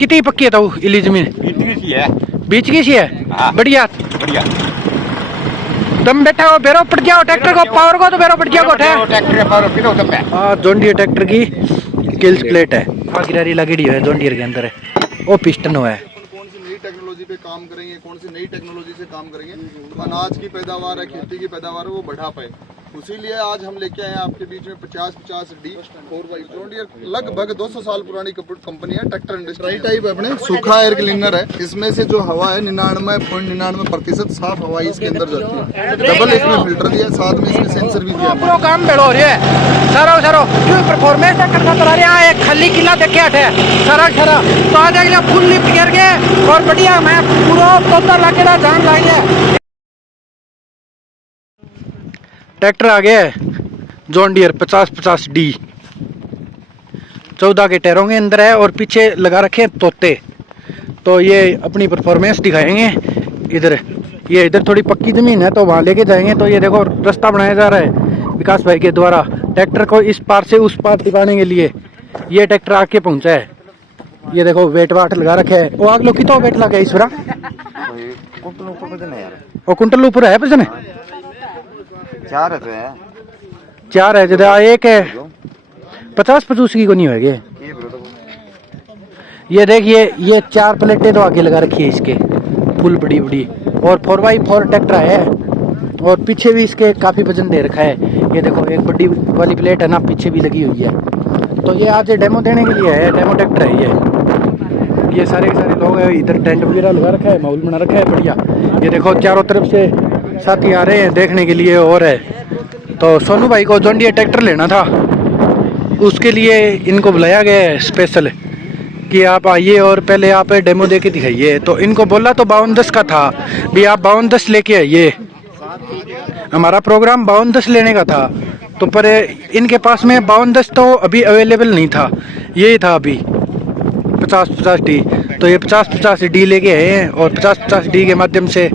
कितनी पक्की है तो इली जमीन? बीच की सी है। बढ़िया बढ़िया। तुम बैठा हो बेरो पड़ जाओ ट्रैक्टर को पावर को तो बेरो पड़ जाओ ट्रैक्टर के पावर पिलो तब है। जॉन डियर ट्रैक्टर की किल्स प्लेट है। गिरारी लगी है जॉन डियर के अंदर है। वो पिस्टन हुआ है। कौन सी नई टेक्नोलॉजी पे काम करेंगे, कौन सी नई टेक्नोलॉजी से काम करेंगे तो अनाज की पैदावार है, खेती की पैदावार है वो बढ़ा पाए। उसीलिए आज हम लेके आए हैं आपके बीच में 50-50 डी 4x जॉन डियर लगभग 200 साल पुरानी कंपनी है। ट्रैक्टर इंडस्ट्री टाइप अपने सूखा एयर क्लीनर है। इसमें से जो हवा है 99.99% साफ हवा इसके अंदर जाती है। डबल इसमें फिल्टर दिया, साथ में इसमें सेंसर भी दिया। पूरा काम बेड़ो हो रहा है सारो सारो जो परफॉर्मेंस करना करा रहा है। एक खाली किला देखे हटे सारा सारा तो आ जाएगा फुल लिफ्ट करके और बढ़िया मैं पूरा तोता लाके ना जान लाएंगे। ट्रैक्टर आ गया है जॉन डियर 50-50 डी 14 के टायरों के अंदर है और पीछे लगा रखे हैं तोते। तो ये अपनी परफॉर्मेंस दिखाएंगे। इधर ये इधर थोड़ी पक्की जमीन है तो वहाँ लेके जाएंगे। तो ये देखो रास्ता बनाया जा रहा है विकास भाई के द्वारा ट्रैक्टर को इस पार से उस पार टिकाने के लिए। ये ट्रैक्टर आके पहुंचा है। ये देखो वेट वाट लगा रखे है। वो आग लो कितना वेट लगा इस बार वो कुंटल ऊपर है पसंद 4 है जरा एक है 50-50 की को नहीं होगी। ये देखिए ये 4 प्लेटें तो आगे लगा रखी है इसके फुल बड़ी बड़ी और 4x4 ट्रैक्टर है और पीछे भी इसके काफी वजन दे रखा है। ये देखो एक बड़ी वाली प्लेट है ना पीछे भी लगी हुई है। तो ये आज डेमो देने के लिए है। डेमो ट्रैक्टर है ये सारे लोग है। इधर टेंट वगैरह लगा रखा है, माहौल बना रखा है बढ़िया। ये देखो चारों तरफ से साथी आ रहे हैं देखने के लिए। और है तो सोनू भाई को जॉन डियर ट्रैक्टर लेना था उसके लिए इनको बुलाया गया है स्पेशल कि आप आइए और पहले आप डेमो दे के दिखाइए। तो इनको बोला तो 5210 का था भी आप 5210 लेके आइए। हमारा प्रोग्राम 5210 लेने का था तो पर इनके पास में 5210 तो अभी अवेलेबल नहीं था। यही था अभी 50-50 डी। तो ये 50-50 डी लेके आए हैं और 50-50 डी के माध्यम से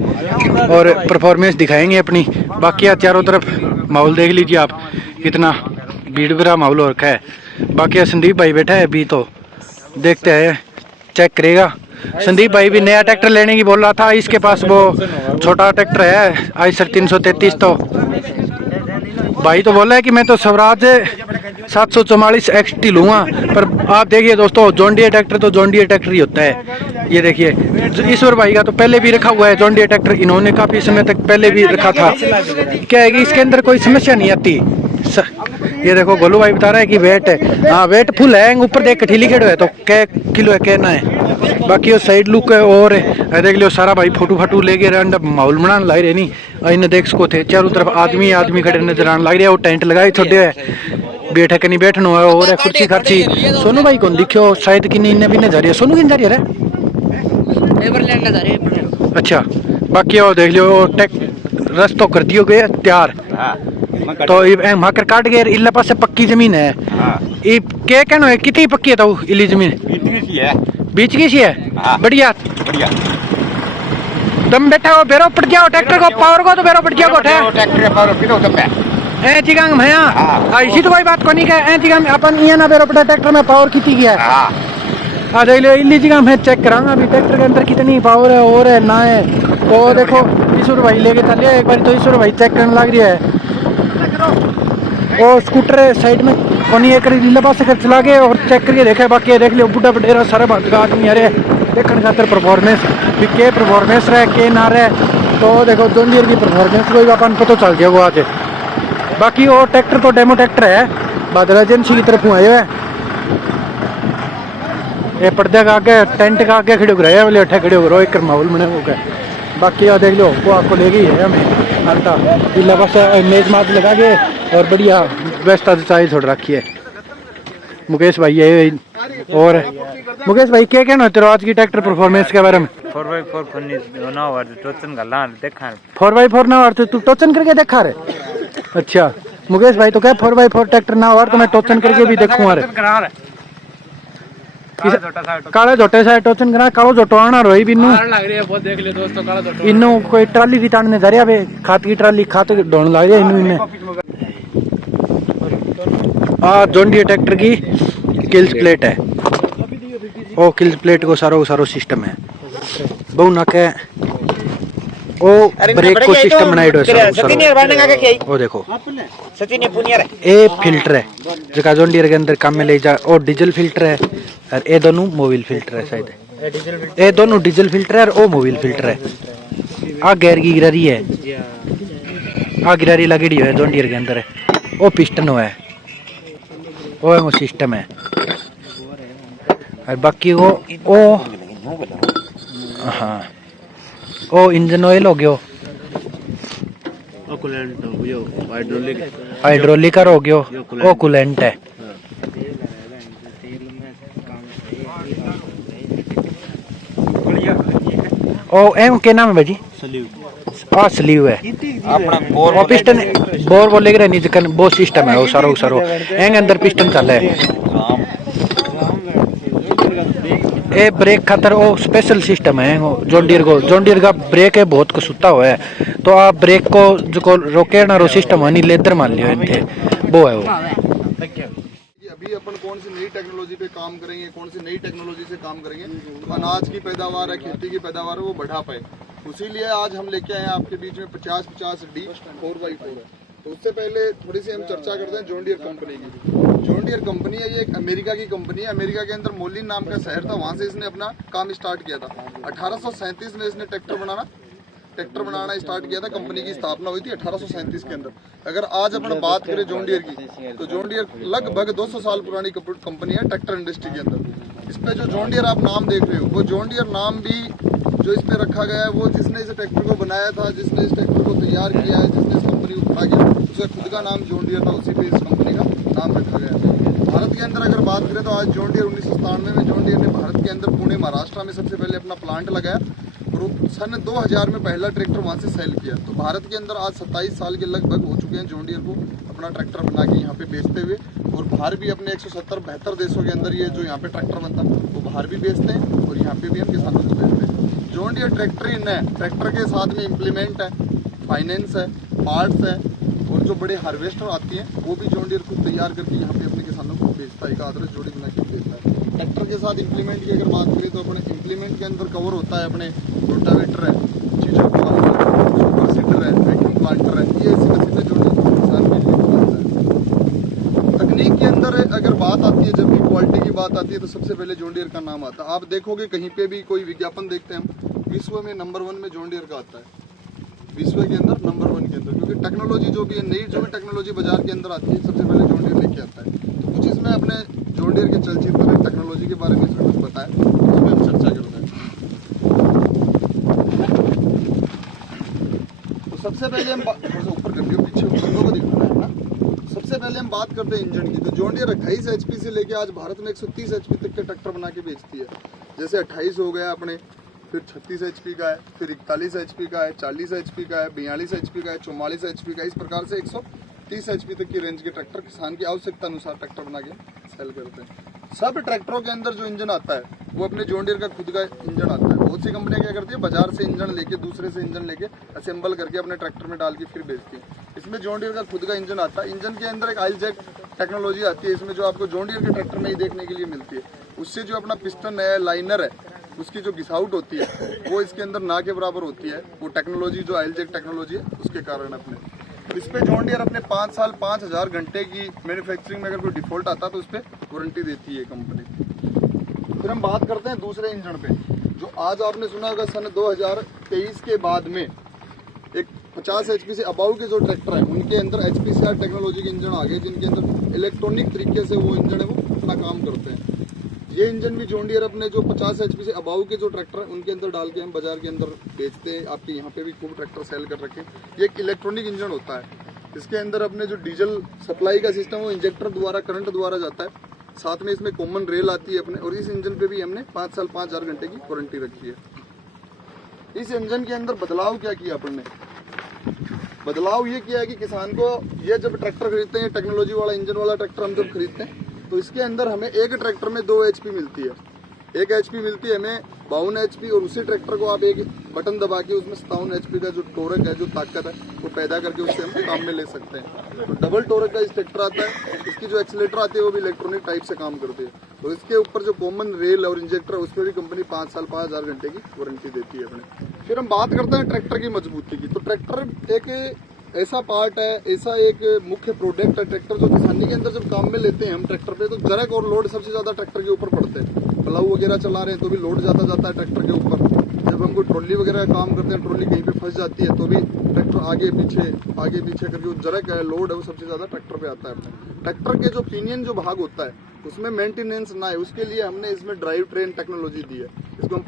और परफॉर्मेंस दिखाएंगे अपनी। बाकी चारों तरफ माहौल देख लीजिए आप कितना भीड़ भरा माहौल हो रखा है। बाकी संदीप भाई बैठा है अभी तो देखते हैं चेक करेगा। संदीप भाई भी नया ट्रैक्टर लेने की बोल रहा था। इसके पास वो छोटा ट्रैक्टर है आइसर 333। तो भाई तो बोला है कि मैं तो स्वराज 744 XT लूँगा। पर आप देखिए दोस्तों जॉन डियर ट्रैक्टर तो जॉन डियर ट्रैक्टर ही होता है। ये देखिए ईश्वर भाई का तो पहले भी रखा हुआ है जॉन डियर ट्रैक्टर। इन्होंने काफ़ी समय तक पहले भी रखा था। क्या है कि इसके अंदर कोई समस्या नहीं आती। ये देखो गोलू भाई बता रहा है कि वेट है। हाँ वेट फुल है। ऊपर देख कठीली खेड़ो है तो क्या किलो है कहना है। बाकी वो साइड लुक है और देख लियो सारा भाई फोटो फाटू लेके माहौल बनाने लग रहे नहीं। इन्हें देख सको थे चारों तरफ आदमी खड़े नजर आने लग रहे। वो टेंट लगाए छोटे है बैठे के नहीं बैठना है और है कुर्सी खर्ची। सोनू भाई कौन दिखो शायद कि नहीं भी जा रही है। सोनू किन जा रही है। अच्छा बाकी वो देख लियो रस्तो कर दियो गए तैयार। तो माकर काट गए इला पास पक्की जमीन है। ये क्या कहना है कितनी पक्की है तो इली जमीन? बीच की सी है। बढ़िया बढ़िया। तुम बैठा हो बेरो पड़ जाओ ट्रैक्टर को पावर को तो बेरो पड़ जाओ ट्रैक्टर के पावर पिलो तब है। ए चिगांग भैया इसी तो कोई बात को नहीं कहे। ए चिगांग अपन ये ना बेरो पड़ा ट्रैक्टर में पावर कितनी गया है। देख लो इली चिगांग मैं चेक कराऊंगा अभी ट्रैक्टर के अंदर कितनी पावर है और है ना है। तो देखो ईश्वर भाई लेके चलिए एक बार। तो ईश्वर भाई चेक करने लग रही है। वो स्कूटर साइड में कोनी एक लीला पास से चला गए और चेक करके देखा। बाकी देख लियो बुढ़ा बडेरा सारा बात का आदमी अरे देखने खातर परफॉर्मेंस भी के परफॉर्मेंस रहे के ना रहे। तो देखो जॉन डियर की परफॉर्मेंस कोई अपन पता चल जाएगा आज। बाकी वो ट्रैक्टर तो डेमो ट्रैक्टर है बादल एजेंसी की तरफ आए हुए। ये पर्दे का आगे टेंट का आगे खड़े रहे बोले अठे खड़े हो एक माहौल बने हो गए। बाकी यार देख लो वो आपको ले गई है हमें आता इला बस मेज माज लगा के और बढ़िया व्यवस्था चाहिए छोड़ रखी है। मुकेश भाई है और मुकेश भाई क्या कहना तेरे आज की ट्रैक्टर परफॉर्मेंस के बारे में? 4x4 ना और टोचन गला देखा 4x4 ना और तू टोचन करके देखा रहे। अच्छा मुकेश भाई तो क्या 4x4 ट्रैक्टर ना और तो मैं टोचन करके भी देखूंगा रे। काले झोटे से टोचन करा कालो झोटो आना रोई बिन्नू लग रही है बहुत देख ले दोस्तों काला झोटो इन्नू कोई ट्राली की ताने जा रहा है खात की ट्राली खात ढोने लग रही है इन्नू इनमें। जॉन डियर ट्रैक्टर की किल्स प्लेट है ओ किल प्लेट को सारो सिस्टम है बहु ना के ओ ब्रेक को सिस्टम बनाइडो है सारो ओ देखो ए फिल्टर है जका जॉन डियर के अंदर काम में ले जा और डीजल फिल्टर है और ए दोनों मोबिल फिल्टर है शायद ए दोनों डीजल फिल्टर है और ओ मोबिल फिल्टर है आ गैर की गिरारी है आ गिरारी लगड़ी है जॉन डियर के अंदर है ओ पिस्टन है वो सिस्टम है और बाकी वो हाँ ओ इंजन ऑयल हो गयो हाइड्रोलिक हो गयो ओ कूलेंट है ओ एम के नाम है भाजी स्लीव है वो पिस्टन बोर बोले कि नीचे कन वो सिस्टम है वो सारो एंग अंदर पिस्टन चल है ए ब्रेक खातर वो स्पेशल सिस्टम है जॉन डियर का ब्रेक है बहुत कुछ हुआ है तो आप ब्रेक को जो रोके ना रो सिस्टम है नहीं लेदर मान लियो इनके वो है वो अभी अपन कौन सी नई टेक्नोलॉजी पे काम करेंगे, कौन सी नई टेक्नोलॉजी से काम करेंगे तो अनाज की पैदावार है, खेती की पैदावार है वो बढ़ा पाए। उसीलिए आज हम लेके आए हैं आपके बीच में 50-50 D 4x4 है। तो उससे पहले थोड़ी सी हम चर्चा करते हैं जॉन डियर कंपनी की। जॉन डियर कंपनी है, ये एक अमेरिका की कंपनी है। अमेरिका के अंदर मोलिन नाम का शहर था, वहाँ से इसने अपना काम स्टार्ट किया था। 1837 में इसने ट्रैक्टर बनाना स्टार्ट किया था। कंपनी की स्थापना हुई थी 1837 के अंदर। अगर आज अपन बात करें जॉन डियर की तो जॉन डियर लगभग 200 साल पुरानी कंपनी है ट्रैक्टर इंडस्ट्री के अंदर। इस पे जो जॉन डियर आप नाम देख रहे हो वो जॉन डियर नाम भी जो इस पे रखा गया है वो जिसने इस ट्रैक्टर को बनाया था, जिसने इस ट्रैक्टर को तैयार किया है, जिसने इस कंपनी को खड़ा किया, उसका खुद का नाम जॉन डियर था, उसी पे इस कंपनी का नाम रखा गया है। भारत के अंदर अगर बात करें तो आज जॉन डियर 1997 में जॉन डियर ने भारत के अंदर पुणे महाराष्ट्र में सबसे पहले अपना प्लांट लगाया और सन 2000 में पहला ट्रैक्टर वहाँ से सेल किया। तो भारत के अंदर आज 27 साल के लगभग हो चुके हैं जॉन डियर को अपना ट्रैक्टर बना के यहाँ पे बेचते हुए, और बाहर भी अपने 170-72 देशों के अंदर ये जो यहाँ पे ट्रैक्टर बनता है वो बाहर भी बेचते हैं और यहाँ पे भी हम किसानों को बेचते हैं। जॉन डियर ट्रैक्टर इन है, ट्रैक्टर के साथ में इम्प्लीमेंट है, फाइनेंस है, पार्ट्स है और जो बड़े हार्वेस्टर आती हैं वो भी जॉन डियर खुद तैयार करके यहाँ पे अपने किसानों को बेचता है, एक आदर्श जोड़ी बना के बेचता है। ट्रैक्टर के साथ इम्प्लीमेंट की अगर बात करें तो अपने इम्प्लीमेंट के अंदर कवर होता है अपने रोटावेटर है, चीजों सुपर सीडर है, वैक्यूम प्लांटर है, ये ऐसी मशीनें जो किसान के लिए बनाता है। तकनीक के अंदर अगर बात आती है, जब भी क्वालिटी की बात आती है तो सबसे पहले जॉन डियर का नाम आता है। आप देखोगे कहीं पे भी कोई विज्ञापन देखते हैं हम, विश्व में नंबर 1 में जॉन डियर का आता है, विश्व के अंदर नंबर 1 के अंदर, क्योंकि टेक्नोलॉजी जो भी है नई जो भी टेक्नोलॉजी बाजार के अंदर आती है सबसे पहले जॉन डियर लेके आता है। तो कुछ इसमें अपने जॉन डियर के चलचित्र टेक्नोलॉजी के बारे में इसमें कुछ बताया, उसमें हम चर्चा करते हैं। तो सबसे पहले हम ऊपर कर लियो, पीछे बंदों को दिखाना है ना। सबसे पहले हम बात करते हैं इंजन की। तो जॉन डियर 28 HP से लेके आज भारत में 130 HP तक के ट्रैक्टर बना के बेचती है। जैसे 28 हो गया अपने, फिर 36 HP का है, फिर 41 HP का है, 40 HP का है, 42 HP का है, 44 HP का, इस प्रकार से 130 HP तक की रेंज के ट्रैक्टर किसान की आवश्यकता अनुसार ट्रैक्टर बना के सेल करते हैं। सब ट्रैक्टरों के अंदर जो इंजन आता है वो अपने जॉन डियर का खुद का इंजन आता है। बहुत सी कंपनियां क्या करती है, बाजार से इंजन लेके, दूसरे से इंजन लेके असेंबल करके अपने ट्रैक्टर में डाल के फिर बेचती है। इसमें जॉन डियर का खुद का इंजन आता है। इंजन के अंदर एक ऑयल जेट टेक्नोलॉजी आती है, इसमें जो आपको जॉन डियर के ट्रैक्टर में ही देखने के लिए मिलती है। उससे जो अपना पिस्टन है, लाइनर है, उसकी जो घिसाउट होती है वो इसके अंदर ना के बराबर होती है। वो टेक्नोलॉजी जो ऑयल जेट टेक्नोलॉजी है उसके कारण अपने इस पे जॉन डियर अपने 5 साल 5000 घंटे की मैन्युफैक्चरिंग में अगर कोई डिफॉल्ट आता है तो उस पर वारंटी देती है कंपनी। फिर हम बात करते हैं दूसरे इंजन पे, जो आज आपने सुना होगा सन 2023 के बाद में एक 50 HP से अबाउ के जो ट्रैक्टर है उनके अंदर HPCR टेक्नोलॉजी के इंजन आ गए, जिनके अंदर इलेक्ट्रॉनिक तरीके से वो इंजन है वो अपना काम करते हैं। ये इंजन भी जॉन डियर अपने जो 50 HP से अबाउ के जो ट्रैक्टर है उनके अंदर डाल के हम बाजार के अंदर बेचते हैं। आपके यहाँ पे भी खूब ट्रैक्टर सेल कर रखे हैं। ये एक इलेक्ट्रॉनिक इंजन होता है, इसके अंदर अपने जो डीजल सप्लाई का सिस्टम वो इंजेक्टर द्वारा, करंट द्वारा जाता है। साथ में इसमें कॉमन रेल आती है अपने, और इस इंजन पे भी हमने 5 साल 5000 घंटे की वारंटी रखी है। इस इंजन के अंदर बदलाव क्या किया अपन ने, बदलाव ये किया है कि किसान को ये जब ट्रैक्टर खरीदते हैं, टेक्नोलॉजी वाला इंजन वाला ट्रैक्टर हम जब खरीदते हैं तो इसके अंदर हमें एक ट्रैक्टर में 2 HP मिलती है। 1 HP मिलती है हमें 52 HP, और उसी ट्रैक्टर को आप एक बटन दबा के उसमें 57 HP का जो टोरक है, जो ताकत है, वो पैदा करके उससे हम काम में ले सकते हैं। तो डबल टोरक का इस ट्रैक्टर आता है। इसकी जो एक्सीलेटर आती है वो भी इलेक्ट्रॉनिक टाइप से काम करती है। तो इसके ऊपर जो कॉमन रेल और इंजेक्टर, उस पर भी कंपनी 5 साल 5000 घंटे की वारंटी देती है अपने। फिर हम बात करते हैं ट्रैक्टर की मजबूती की। तो ट्रैक्टर एक ऐसा पार्ट है, ऐसा एक मुख्य प्रोडक्ट है ट्रैक्टर, जो किसानी के अंदर जब काम में लेते हैं हम ट्रैक्टर पे, तो जरक और लोड सबसे ज्यादा ट्रैक्टर के ऊपर पड़ते हैं। प्लाऊ वगैरह चला रहे हैं तो भी लोड ज्यादा जाता है ट्रैक्टर के ऊपर। जब हम कोई ट्रॉली वगैरह का काम करते हैं, ट्रॉली कहीं पे फंस जाती है तो भी ट्रैक्टर आगे पीछे करके वो जरक है, लोड है, वो सबसे ज्यादा ट्रैक्टर पे आता है। ट्रैक्टर के जो पिनियन जो भाग होता है उसमें मेंटेनेंस ना है, उसके लिए हमने इसमें ड्राइव ट्रेन टेक्नोलॉजी दी है। इसको हम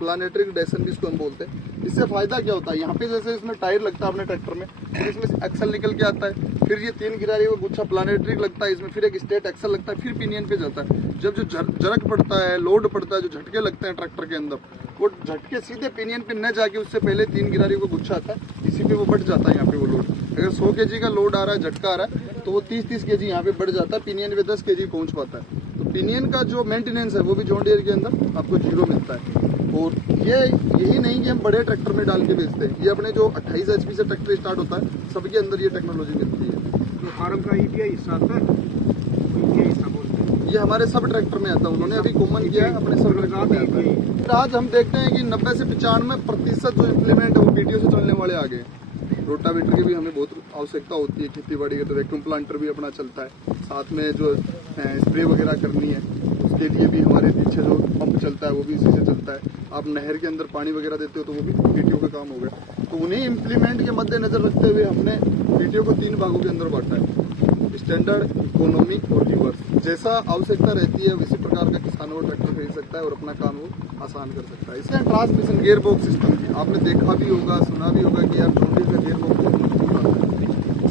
प्लानेटरी डेसन भी इसको हम बोलते हैं। इससे फायदा क्या होता है, यहाँ पे जैसे इसमें टायर लगता है अपने ट्रैक्टर में, फिर इसमें से एक्सल निकल के आता है, फिर ये 3 गिरारी का गुच्छा प्लानेटरी लगता है इसमें, फिर एक स्टेट एक्सल लगता है, फिर पिनियन पे जाता है। जब जो जरक पड़ता है, लोड पड़ता है, जो झटके लगते हैं ट्रैक्टर के अंदर, वो झटके सीधे पिनियन पे न जाके उससे पहले 3 गिरारी का गुच्छा आता है, इसी पे वो बढ़ जाता है यहाँ पे वो लोड। अगर 100 kg का लोड आ रहा है, झटका आ रहा है, तो वो 30 kg यहाँ पे बढ़ जाता है, पिनियन पे 10 kg पहुंच पाता है। तो पिनियन का जो मेंटेनेंस है वो भी जॉन डियर के अंदर आपको 0 मिलता है। और ये यही नहीं कि हम बड़े ट्रैक्टर में डाल के बेचते हैं, ये अपने जो 28 HP से ट्रैक्टर स्टार्ट होता है सबके अंदर ये टेक्नोलॉजी मिलती है। तो फार्म का EPI हिस्सा आता है, EPI हिस्सा बोलते हैं। ये हमारे सब ट्रैक्टर में आता है, उन्होंने अभी कॉमन किया है अपने सब ट्रैक्टर में आता है। फिर आज हम देखते हैं कि 90 से 95% जो इम्प्लीमेंट है वो PTO से चलने वाले आ गए। रोटावेटर की भी हमें बहुत आवश्यकता होती है खेती बाड़ी के, तो वैक्यूम प्लांटर भी अपना चलता है। साथ में जो स्प्रे वगैरह करनी है उसके लिए भी हमारे पीछे जो पंप चलता है वो भी इसी से चलता है। आप नहर के अंदर पानी वगैरह देते हो तो वो भी PTO का काम हो गया। तो उन्हीं इम्प्लीमेंट के मद्देनजर रखते हुए हमने PTO को 3 भागों के अंदर बांटा है, स्टैंडर्ड, इकोनॉमिक और रिवर्स। जैसा आवश्यकता रहती है उसी प्रकार का किसान वो ट्रैक्टर खरीद सकता है और अपना काम वो आसान कर सकता है। इसके ट्रांसमिशन गियर बॉक्स सिस्टम की आपने देखा भी होगा, सुना भी होगा कि यार जोंडी का गियर बॉक्स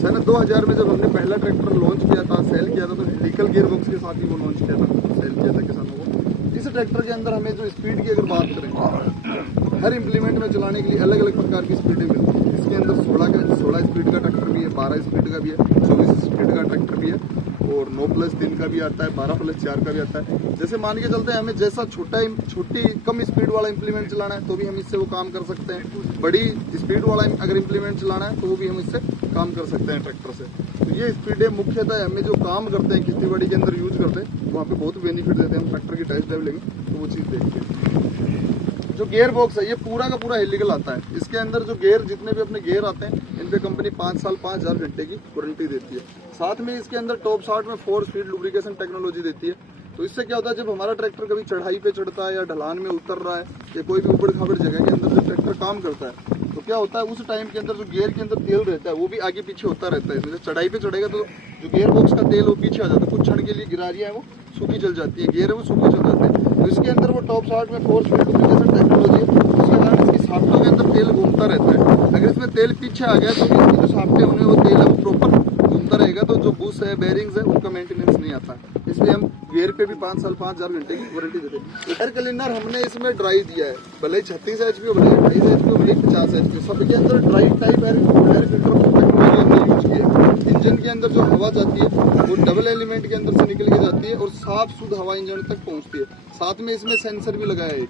सन 2000 में जब हमने पहला ट्रैक्टर लॉन्च किया था, सेल किया था, तो हेलिकल गियर बॉक्स के साथ ही वो लॉन्च किया था, सेल किया था किसानों को। इस ट्रैक्टर के अंदर हमें जो स्पीड की अगर बात करें, हर इम्प्लीमेंट में चलाने के लिए अलग अलग प्रकार की स्पीडें मिलती है। इसके अंदर 16 स्पीड का ट्रैक्टर भी है, 12 स्पीड का भी है, 24 स्पीड का ट्रैक्टर भी है, और 9+3 का भी आता है, 12+4 का भी आता है। जैसे मान के चलते हैं हमें जैसा छोटी कम स्पीड वाला इम्प्लीमेंट चलाना है तो भी हम इससे वो काम कर सकते हैं। बड़ी स्पीड वाला अगर इम्प्लीमेंट चलाना है तो वो भी हम इससे काम कर सकते हैं ट्रैक्टर से। तो ये स्पीडें मुख्यतः हमें जो काम करते हैं खेती बाड़ी के अंदर यूज करते हैं वहाँ पे बहुत बेनिफिट देते हैं। हम ट्रैक्टर की टेस्ट ड्राइव लेंगे तो वो चीज़ देखते हैं। जो गियर बॉक्स है ये पूरा का पूरा हेलिकल आता है। इसके अंदर जो गियर जितने भी अपने गियर आते हैं इन पे कंपनी 5 साल 5000 घंटे की वारंटी देती है। साथ में इसके अंदर टॉप शॉट में 4 स्पीड लुब्रिकेशन टेक्नोलॉजी देती है। तो इससे क्या होता है, जब हमारा ट्रैक्टर कभी चढ़ाई पे चढ़ता है या ढलान में उतर रहा है या कोई भी उबड़ खाबड़ जगह के अंदर जब ट्रैक्टर काम करता है तो क्या होता है, उस टाइम के अंदर जो गियर के अंदर तेल रहता है वो भी आगे पीछे होता रहता है। जैसे चढ़ाई पे चढ़ेगा तो जो गियर बॉक्स का तेल वो पीछे आ जाता है, कुछ क्षण के लिए गिरारियां हैं वो सूखी जल जाती है, गियर है वो सूखे जल जाते हैं। तो इसके अंदर वो टॉप शॉट में 4 स्पीड लुब्रिकेशन टेक्नोलॉजी है, उसके कारण इसकी शाफ्टों के अंदर तेल घूमता रहता है। अगर इसमें तेल पीछे आ गया तो इसकी जो शाफ्टें होने वो तेल है वो प्रॉपर घूमता रहेगा, तो जो बुश है, बेरिंग्स है, उनका मेंटेनेंस नहीं आता। इसलिए हम गियर पे भी 5 साल 5000 घंटे की वारंटी देते हैं। एयर क्लीनर हमने इसमें ड्राई दिया है, भले 36 HP हो, भले 28 HP हो, भले 50 HP, सबके अंदर dry type air filter technology हमने यूज की है। इंजन के अंदर जो हवा जाती है वो डबल एलिमेंट के अंदर से निकल के जाती है और साफ शुद्ध हवा इंजन तक पहुंचती है। साथ में इसमें सेंसर भी लगाया है,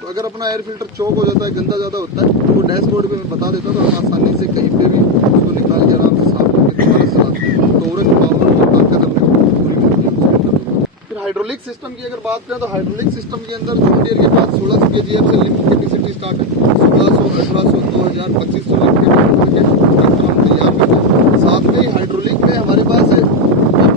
तो अगर अपना एयर फिल्टर चौक हो जाता है, गंदा ज़्यादा होता है, तो वो डैशबोर्ड पे हमें बता देता है, तो हम आसानी से कहीं पे भी उसको निकाल के आराम से साफ करके दोबारा चलाते हैं। तो ओरेंज पावर जो ताकत अपने को पूरी मिलती है उसके अंदर। फिर हाइड्रोलिक सिस्टम की अगर बात करें तो हाइड्रोलिक सिस्टम के अंदर जॉन डियर के पास 1600 kgf से लिफ्ट कैपेसिटी स्टार्ट है, 1600, 1800, 2000, 2500 लिफ्ट के ट्रैक्टर हम तैयार करते हैं। साथ में ही हाइड्रोलिक में हमारे पास है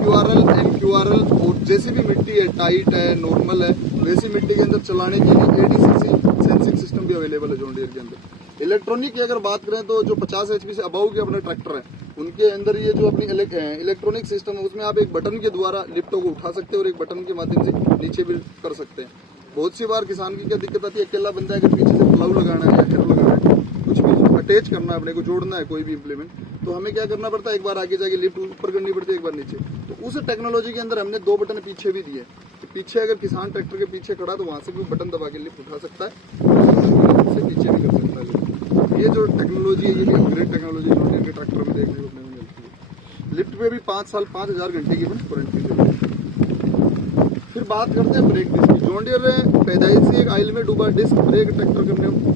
QRL, MQRL और जैसी भी मिट्टी है, टाइट है, नॉर्मल है, वैसी मिट्टी के अंदर चलाने के लिए ADCC सेंसिंग सिस्टम भी अवेलेबल है जॉन डियर के अंदर। इलेक्ट्रॉनिक की अगर बात करें तो जो 50 HP से अबाव के अपने ट्रैक्टर हैं उनके अंदर ये जो अपनी इलेक्ट्रॉनिक सिस्टम है उसमें आप एक बटन के द्वारा लिफ्टों को उठा सकते हैं और एक बटन के माध्यम से नीचे भी कर सकते हैं। बहुत सी बार किसान की क्या दिक्कत आती है, अकेला बंदा अगर पीछे से प्लाऊ लगाना है या हेर लगाना है, कुछ भी अटैच करना है, अपने को जोड़ना है कोई भी इम्प्लीमेंट, तो हमें क्या करना पड़ता है, एक बार आगे जाके लिफ्ट ऊपर करनी पड़ती है, एक बार नीचे। तो उस टेक्नोलॉजी के अंदर हमने 2 बटन पीछे भी दिए। तो पीछे अगर किसान ट्रैक्टर के पीछे खड़ा तो वहां से भी बटन दबा के लिफ्ट उठा सकता है, से पीछे भी कर सकता है लिफ्ट। ये जो टेक्नोलॉजी है ये भी अपग्रेड टेक्नोलॉजी जॉन डियर के ट्रैक्टर में देखने को मिलती है। लिफ्ट पे भी 5 साल 5000 घंटे की वारंटी देती है। फिर फिर बात करते हैं ब्रेक डिस्क की। जॉन डियर पैदाइशी एक आयल में डूबा डिस्क ब्रेक ट्रैक्टर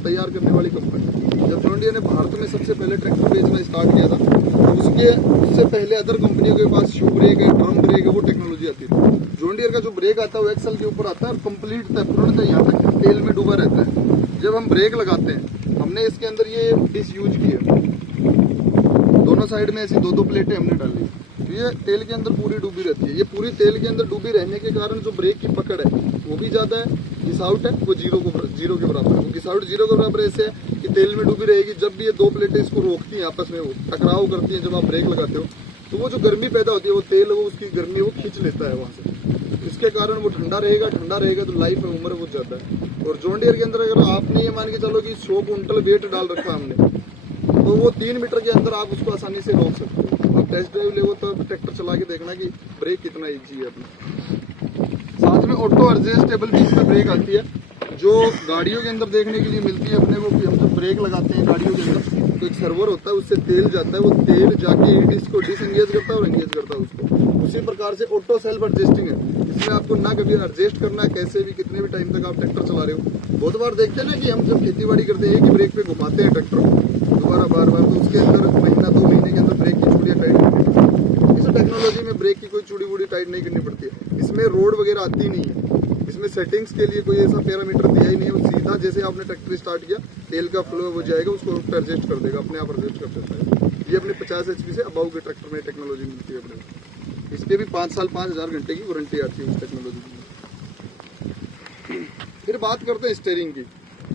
तैयार करने वाली कंपनी। जब जॉन डियर ने भारत में सबसे पहले ट्रैक्टर बेचना स्टार्ट किया था, तो उससे पहले अदर कंपनियों के पास शू ब्रेक है, ड्रम ब्रेक है, वो टेक्नोलॉजी आती थी। जॉन डियर का जो ब्रेक आता है वो एक्सल के ऊपर आता है और कंप्लीट पूर्णतः यहाँ तक तेल में डूबा रहता है। जब हम ब्रेक लगाते हैं, हमने इसके अंदर ये डिश यूज की है, दोनों साइड में ऐसी दो प्लेटें हमने डाली। ये तेल के अंदर पूरी डूबी रहती है। ये पूरी तेल के अंदर डूबी रहने के कारण जो ब्रेक की पकड़ है वो भी ज़्यादा है, घिसाउट है वो जीरो के बराबर है। वो घिसाउट जीरो के बराबर ऐसे है कि तेल में डूबी रहेगी। जब भी ये दो प्लेटें इसको रोकती हैं, आपस में वो टकराव करती हैं, जब आप ब्रेक लगाते हो तो वो जो गर्मी पैदा होती है, वो तेल वो उसकी गर्मी वो खींच लेता है वहाँ से। इसके कारण वो ठंडा रहेगा तो लाइफ में उम्र वो जाता है। और जॉन डियर के अंदर अगर आपने ये मान के चलो कि 100 कुंटल वेट डाल रखा हमने, तो वो 3 मीटर के अंदर आप उसको आसानी से रोक सकते हो। आप टेस्ट ड्राइव ले तो ट्रैक्टर चला के देखना कि ब्रेक कितना ईजी है अपना। साथ में ऑटो एडजस्टेबल भी इसमें ब्रेक आती है, जो गाड़ियों के अंदर देखने के लिए मिलती है अपने को कि हम जब ब्रेक लगाते हैं गाड़ियों के अंदर तो एक सर्वर होता है, उससे तेल जाता है, वो तेल जाके इसको डिसएंगेज करता है और एंगेज करता है उसको। उसी प्रकार से ऑटो सेल्फ एडजस्टिंग है, इसमें आपको ना कभी एडजस्ट करना है, कैसे भी कितने भी टाइम तक आप ट्रैक्टर चला रहे हो। बहुत बार देखते हैं ना कि हम जब खेती बाड़ी करते हैं एक ही ब्रेक पे घुमाते हैं ट्रैक्टर दोबारा बार बार, तो उसके अंदर महीना 2 महीने के अंदर ब्रेक की चूड़ियाँ टाइट करनी पड़ती है। इस टेक्नोलॉजी में ब्रेक की कोई चूड़ी वूड़ी टाइट नहीं करनी पड़ती है। इसमें रोड वगैरह आती नहीं है, इसमें सेटिंग्स के लिए कोई ऐसा पैरामीटर दिया ही नहीं है। वो सीधा जैसे आपने ट्रैक्टर स्टार्ट किया, तेल का फ्लो हो जाएगा, उसको एडजस्ट कर देगा, अपने आप एडजस्ट कर देता है। ये अपने 50 HP से अबाउ के ट्रैक्टर में टेक्नोलॉजी मिलती है अपने को। इसके भी 5 साल 5000 घंटे की वारंटी आती है उस टेक्नोलॉजी की। फिर बात करते हैं स्टीयरिंग की।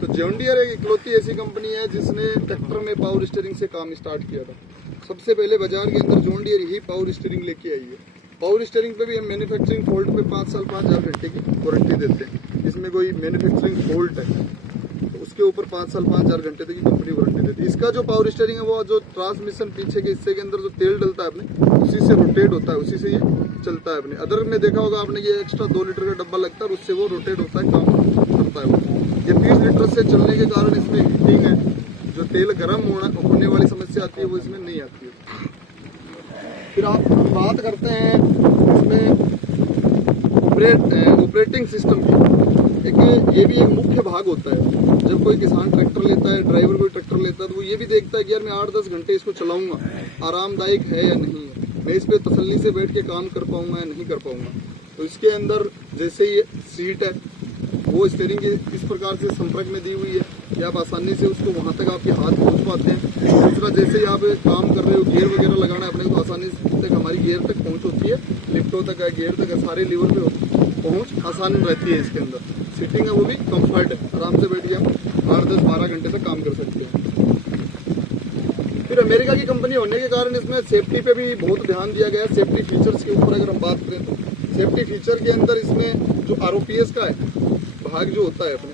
तो जॉन डियर एक इकलौती ऐसी कंपनी है जिसने ट्रैक्टर में पावर स्टीयरिंग से काम स्टार्ट किया था। सबसे पहले बाजार के अंदर जॉन डियर ही पावर स्टीयरिंग लेके आई है। पावर स्टीयरिंग पे भी हम मैन्युफैक्चरिंग फॉल्ट पे 5 साल 5000 घंटे की वारंटी देते हैं। इसमें कोई मैन्युफैक्चरिंग फॉल्ट है तो उसके ऊपर 5 साल 5000 घंटे तक की कंपनी वारंटी देती है। इसका जो पावर स्टीयरिंग है वो जो ट्रांसमिशन पीछे के हिस्से के अंदर जो तेल डलता है अपने, उसी से रोटेट होता है, उसी से ये चलता है अपने। अदर में देखा होगा आपने, ये एक्स्ट्रा 2 लीटर का डब्बा लगता है और उससे वो रोटेट होता है, काम करता है वो। ये 30 लीटर से चलने के कारण इसमें हीटिंग है, जो तेल गर्म होने वाली समस्या आती है वो इसमें नहीं आती है। फिर आप बात करते हैं इसमें ऑपरेटिंग सिस्टम की। एक ये भी एक मुख्य भाग होता है। जब कोई किसान ट्रैक्टर लेता है, ड्राइवर कोई ट्रैक्टर लेता है, तो वो ये भी देखता है कि यार मैं 8-10 घंटे इसको चलाऊंगा, आरामदायक है या नहीं है, मैं इस पर तसल्ली से बैठ के काम कर पाऊंगा या नहीं कर पाऊंगा। तो इसके अंदर जैसे ये सीट है वो स्टीयरिंग के इस प्रकार से संपर्क में दी हुई है कि आप आसानी से उसको वहाँ तक आपके हाथ पहुँच पाते हैं। दूसरा, जैसे ही आप काम कर रहे हो, गियर वगैरह लगाना है अपने को, आसानी तक हमारी गियर तक पहुँच होती है, लिफ्टों तक है, गियर तक है, सारे लीवर पे पहुँच आसानी रहती है। इसके अंदर सीटिंग है वो भी कंफर्ट है, आराम से बैठ के हम 8-10-12 घंटे तक काम कर सकते हैं। फिर अमेरिका की कंपनी होने के कारण इसमें सेफ्टी पे भी बहुत ध्यान दिया गया है। सेफ्टी फीचर्स के ऊपर अगर हम बात करें तो सेफ्टी फीचर के अंदर इसमें जो ROPS का है भाग जो होता है अपने,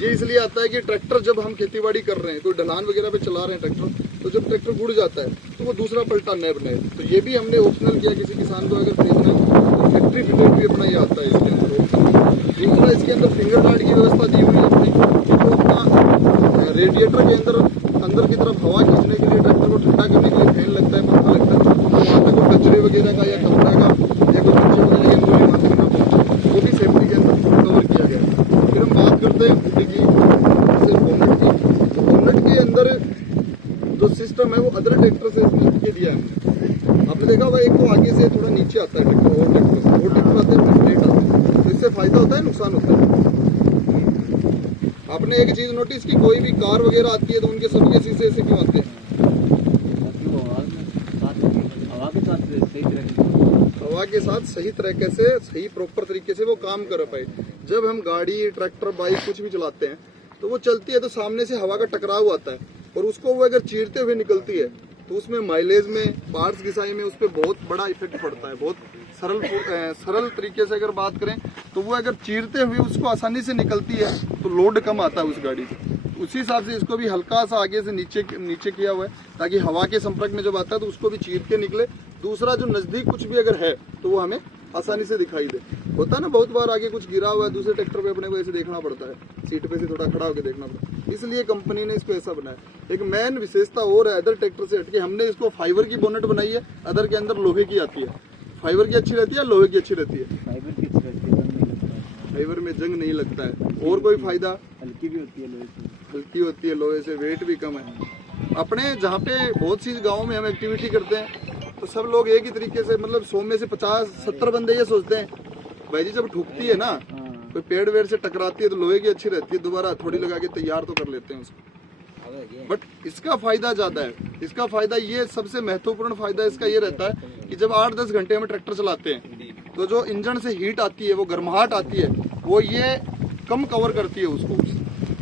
ये इसलिए आता है कि ट्रैक्टर जब हम खेतीबाड़ी कर रहे हैं, कोई ढलान वगैरह पे चला रहे हैं ट्रैक्टर, तो जब ट्रैक्टर गुड़ जाता है तो वो दूसरा पलटा नए बनाए। तो ये भी हमने ऑप्शनल किया, किसी किसान को अगर खरीदना तो फैक्ट्री फिटेड भी अपना ये आता है इसके अंदर ऑप्शनल। दूसरा, इसके अंदर फिंगर गार्ड की व्यवस्था दी हुई है अपनी, तो अपना रेडिएटर के अंदर की तरफ हवा खींचने के लिए, ट्रैक्टर को ठंडा करने के लिए फैन लगता है, पंखा लगता है, तो वहाँ तक कोई कचरे वगैरह का या कपड़ा का या कोई बच्चे वगैरह की अंदर वहाँ तक ना पहुँचे, वो भी सेफ्टी के अंदर कवर किया गया है। फिर हम बात करते हैं हुड की, जैसे बोनेट की। तो बोनेट के अंदर जो सिस्टम है वो अदर ट्रैक्टर से इसमें के दिया है। आपने देखा होगा, एक तो आगे से थोड़ा नीचे आता है ट्रैक्टर, और ट्रैक्टर आते हैं, प्लेट आते हैं, तो इससे फायदा होता है, नुकसान होता है। आपने एक चीज नोटिस की, कोई भी कार वगैरह आती है तो उनके सबके शीशे ऐसे क्यों आते हैं? हवा के साथ सही तरीके से, सही प्रॉपर तरीके से वो काम कर पाए। जब हम गाड़ी, ट्रैक्टर, बाइक कुछ भी चलाते हैं तो वो चलती है तो सामने से हवा का टकराव आता है और उसको वो अगर चीरते हुए निकलती है तो उसमें माइलेज में, पार्ट्स घिसाई में उस पर बहुत बड़ा इफेक्ट पड़ता है। बहुत सरल तरीके से अगर बात करें तो वो अगर चीरते हुए उसको आसानी से निकलती है तो लोड कम आता है उस गाड़ी से। उसी हिसाब से इसको भी हल्का सा आगे से नीचे किया हुआ है ताकि हवा के संपर्क में जब आता है तो उसको भी चीर के निकले। दूसरा, जो नजदीक कुछ भी अगर है तो वो हमें आसानी से दिखाई दे। होता है ना, बहुत बार आगे कुछ गिरा हुआ है, दूसरे ट्रैक्टर पे अपने को ऐसे देखना पड़ता है, सीट पे से थोड़ा खड़ा होकर देखना पड़ता है, इसलिए कंपनी ने इसको ऐसा बनाया। एक मेन विशेषता और है, अदर ट्रैक्टर से हटके हमने इसको फाइबर की बोनेट बनाई है, अदर के अंदर लोहे की आती है। फाइबर की अच्छी रहती है, लोहे की अच्छी रहती है? फाइबर में जंग नहीं लगता है। और कोई फायदा, हल्की भी होती है लोहे से, हल्की होती है लोहे से, वेट भी कम है। अपने जहाँ पे बहुत सी गाँव में हम एक्टिविटी करते हैं तो सब लोग एक ही तरीके से, मतलब 100 में से 50-70 बंदे ये सोचते हैं भाई जी जब ठुकती है ना कोई पेड़ वेड़ से टकराती है तो लोहे की अच्छी रहती है, दोबारा हथौड़ी लगा के तैयार तो कर लेते हैं उसको। बट इसका फायदा ज्यादा है। इसका फायदा ये, सबसे महत्वपूर्ण फायदा इसका ये रहता है कि जब 8-10 घंटे में ट्रैक्टर चलाते हैं तो जो इंजन से हीट आती है, वो गर्माहट आती है, वो ये कम कवर करती है उसको।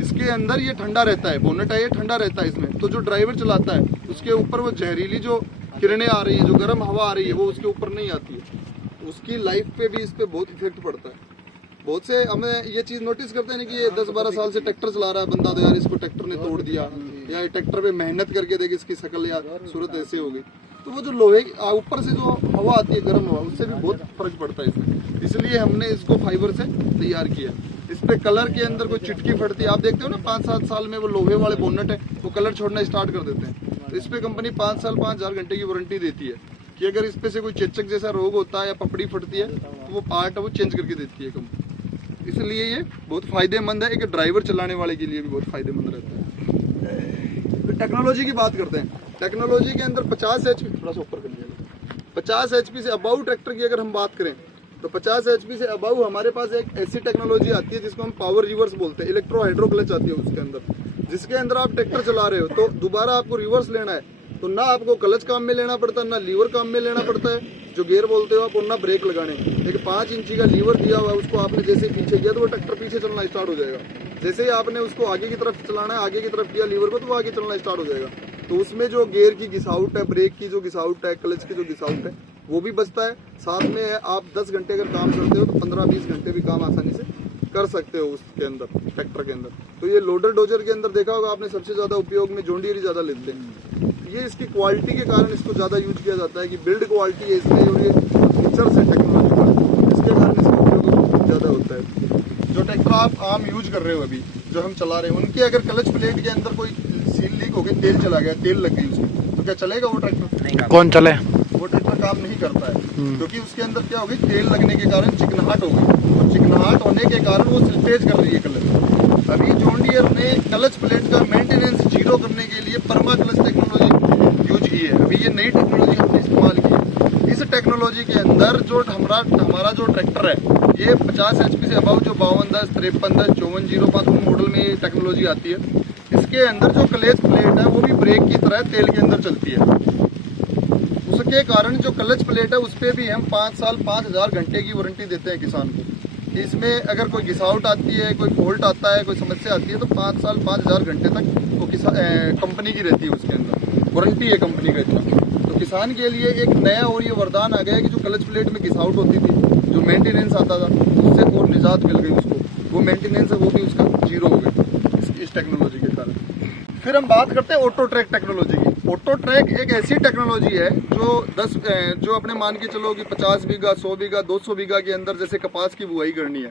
इसके अंदर ये ठंडा रहता है, बोनट है ये ठंडा रहता है इसमें, तो जो ड्राइवर चलाता है उसके ऊपर वो जहरीली जो किरणें आ रही है, जो गर्म हवा आ रही है, वो उसके ऊपर नहीं आती है। उसकी लाइफ पे भी इस पे बहुत इफेक्ट पड़ता है। बहुत से हमें ये चीज नोटिस करते हैं कि ये 10-12 साल से ट्रैक्टर चला रहा है बंदा, तो यार इसको ट्रैक्टर ने तोड़ दिया, या ट्रैक्टर पे मेहनत करके देख इसकी शक्ल या सूरत ऐसे हो गई। तो वो जो लोहे ऊपर से जो हवा आती है, गर्म हवा, उससे भी बहुत फर्क पड़ता है इसमें। इसलिए हमने इसको फाइबर से तैयार किया। इस पे कलर के अंदर कोई चिटकी फटती है, आप देखते हो ना 5-7 साल में वो लोहे वाले बोनट है वो कलर छोड़ना स्टार्ट कर देते हैं। तो इस पे कंपनी 5 साल 5,000 घंटे की वारंटी देती है कि अगर इस पे से कोई चेचक जैसा रोग होता है या पपड़ी फटती है तो वो पार्ट है वो चेंज करके देती है कंपनी। इसलिए ये बहुत फायदेमंद है, एक ड्राइवर चलाने वाले के लिए भी बहुत फायदेमंद रहता है। फिर टेक्नोलॉजी की बात करते हैं। टेक्नोलॉजी के अंदर 50 HP, थोड़ा सा ऊपर कर लीजिएगा, 50 HP से अबाउ ट्रैक्टर की अगर हम बात करें तो 50 HP से अबाउ हमारे पास एक ऐसी टेक्नोलॉजी आती है जिसको हम पावर रिवर्स बोलते हैं। इलेक्ट्रो हाइड्रो क्लच आती है उसके अंदर, जिसके अंदर आप ट्रैक्टर चला रहे हो तो दोबारा आपको रिवर्स लेना है तो ना आपको क्लच काम में लेना पड़ता है, ना लीवर काम में लेना पड़ता है जो गियर बोलते हो आप, और ना ब्रेक लगाने। एक 5 इंची का लीवर दिया हुआ है, उसको आपने जैसे पीछे किया तो वो ट्रैक्टर पीछे चलना स्टार्ट हो जाएगा। जैसे ही आपने उसको आगे की तरफ चलाना है, आगे की तरफ किया लीवर को, तो वो आगे चलना स्टार्ट हो जाएगा। तो उसमें जो गियर की घिसावट है, ब्रेक की जो घिसावट है, क्लच की जो घिसावट है, वो भी बचता है। साथ में है आप 10 घंटे अगर काम करते हो तो 15-20 घंटे भी काम आसानी से कर सकते हो उसके अंदर, ट्रैक्टर के अंदर। तो ये लोडर डोजर के अंदर देखा होगा आपने, सबसे ज्यादा उपयोग में जॉन डीयर ज्यादा लेते हैं। ये इसकी क्वालिटी के कारण इसको ज्यादा यूज किया जाता है कि बिल्ड क्वालिटी है इसमें, और ये फीचर्स है टेक्नोलॉजी का, इसके कारण इसका उपयोग ज्यादा होता है। जो ट्रैक्टर आप आम यूज कर रहे हो अभी जो हम चला रहे हैं, उनके अगर क्लच प्लेट के अंदर कोई सील लीक हो गई, तेल चला गया, तेल लग गई उसमें, तो क्या चलेगा वो ट्रैक्टर? कौन चले? वो ट्रैक्टर काम नहीं करता है, क्योंकि उसके अंदर क्या हो गई, तेल लगने के कारण चिकनाहट हो गई, और चिकनाहट होने के कारण वो स्लिपेज कर रही है क्लच। अभी जॉन डीयर ने क्लच प्लेट का मेंटेनेंस जीरो करने के लिए परमा क्लच टेक्नोलॉजी यूज की है। अभी ये नई टेक्नोलॉजी हमने इस्तेमाल की है। इस टेक्नोलॉजी के अंदर जो हमारा जो ट्रैक्टर है ये 50 HP से अबाउ जो 52, 53, 5405 मॉडल में ये टेक्नोलॉजी आती है। इसके अंदर जो क्लच प्लेट है वो भी ब्रेक की तरह तेल के अंदर चलती है। उसके कारण जो क्लच प्लेट है उस पर भी हम 5 साल 5,000 घंटे की वारंटी देते हैं किसान को। इसमें अगर कोई घिसावट आती है, कोई फॉल्ट आता है, कोई समस्या आती है तो 5 साल 5,000 घंटे तक वो कंपनी की रहती है, उसके अंदर वारंटी है कंपनी का इतना। तो किसान के लिए एक नया और ये वरदान आ गया कि जो क्लच प्लेट में घिसावट होती थी, जो मेंटेनेंस आता था, उससे और निजात मिल गई उसको। वो मेंटेनेंस है वो भी उसका जीरो हो गया इस टेक्नोलॉजी के कारण। फिर हम बात करते हैं ऑटो ट्रैक टेक्नोलॉजी की। ऑटो ट्रैक एक ऐसी टेक्नोलॉजी है जो अपने मान के चलो कि 50 बीघा, 100 बीघा, 200 बीघा के अंदर जैसे कपास की बुआई करनी है,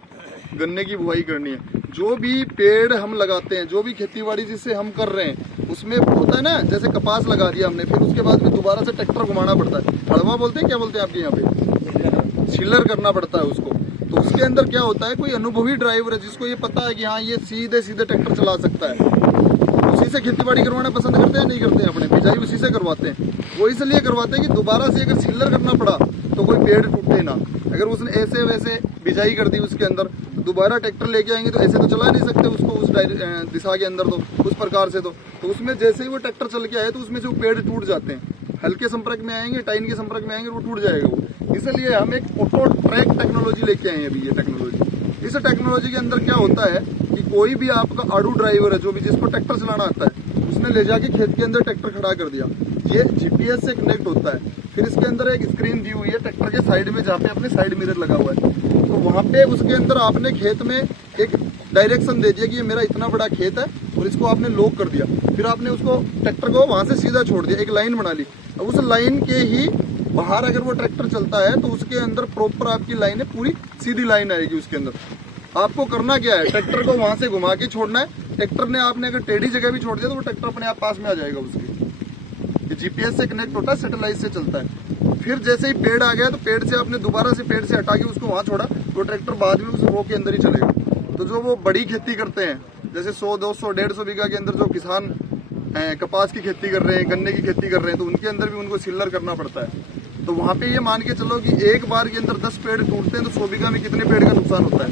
गन्ने की बुआई करनी है, जो भी पेड़ हम लगाते हैं, जो भी खेतीबाड़ी जिससे हम कर रहे हैं, उसमें होता है ना, जैसे कपास लगा दिया हमने, फिर उसके बाद में दोबारा से ट्रैक्टर घुमाना पड़ता है, हड़वा बोलते हैं, क्या बोलते हैं आपके यहाँ पे, छिलर करना पड़ता है उसको। तो उसके अंदर क्या होता है, कोई अनुभवी ड्राइवर है जिसको ये पता है कि हाँ ये सीधे सीधे ट्रैक्टर चला सकता है, उसी से खेतीबाड़ी करवाना पसंद करते हैं, नहीं करते हैं, अपने बिजाई उसी से करवाते हैं। वो इसलिए करवाते हैं कि दोबारा से अगर छिलर करना पड़ा तो कोई पेड़ टूटे ना। अगर उसने ऐसे वैसे बिजाई कर दी उसके अंदर, तो दोबारा ट्रैक्टर लेके आएंगे तो ऐसे तो चला नहीं सकते उसको उस दिशा के अंदर, तो उस प्रकार से तो उसमें जैसे ही वो ट्रैक्टर चल के आए तो उसमें से वो पेड़ टूट जाते हैं, हल्के संपर्क में आएंगे, टाइन के संपर्क में आएंगे, वो टूट जाएगा वो। इसलिए हम एक ऑटो ट्रैक टेक्नोलॉजी लेके आए हैं अभी। ये टेक्नोलॉजी, इस टेक्नोलॉजी के अंदर क्या होता है कि कोई भी आपका आड़ू ड्राइवर है जो भी जिसको ट्रैक्टर चलाना आता है, उसने ले जाके खेत के अंदर ट्रैक्टर खड़ा कर दिया, ये GPS से कनेक्ट होता है। फिर इसके अंदर एक स्क्रीन दी हुई है ट्रैक्टर के साइड में, जहाँ पे अपने साइड मिरर लगा हुआ है, तो वहाँ पे उसके अंदर आपने खेत में एक डायरेक्शन दे दिया कि ये मेरा इतना बड़ा खेत है, और इसको आपने लॉक कर दिया। फिर आपने उसको ट्रैक्टर को वहाँ से सीधा छोड़ दिया, एक लाइन बना ली। अब उस लाइन के ही बाहर अगर वो ट्रैक्टर चलता है तो उसके अंदर प्रॉपर आपकी लाइन है, पूरी सीधी लाइन आएगी उसके अंदर। आपको करना क्या है, ट्रैक्टर को वहां से घुमा के छोड़ना है। ट्रैक्टर ने आपने अगर टेढ़ी जगह भी छोड़ दिया तो वो ट्रैक्टर अपने आप पास में आ जाएगा उसके। ये GPS से कनेक्ट होता है, सैटेलाइट से चलता है। फिर जैसे ही पेड़ आ गया तो पेड़ से आपने दोबारा से पेड़ से हटा के उसको वहाँ छोड़ा तो ट्रैक्टर बाद में उस रो के अंदर ही चलेगा। तो जो वो बड़ी खेती करते हैं जैसे 100, 200, 150 बीघा के अंदर जो किसान कपास की खेती कर रहे हैं, गन्ने की खेती कर रहे हैं, तो उनके अंदर भी उनको सिल्लर करना पड़ता है। तो वहाँ पे ये मान के चलो कि एक बार के अंदर 10 पेड़ टूटते हैं तो 100 बीघा में कितने पेड़ का नुकसान होता है।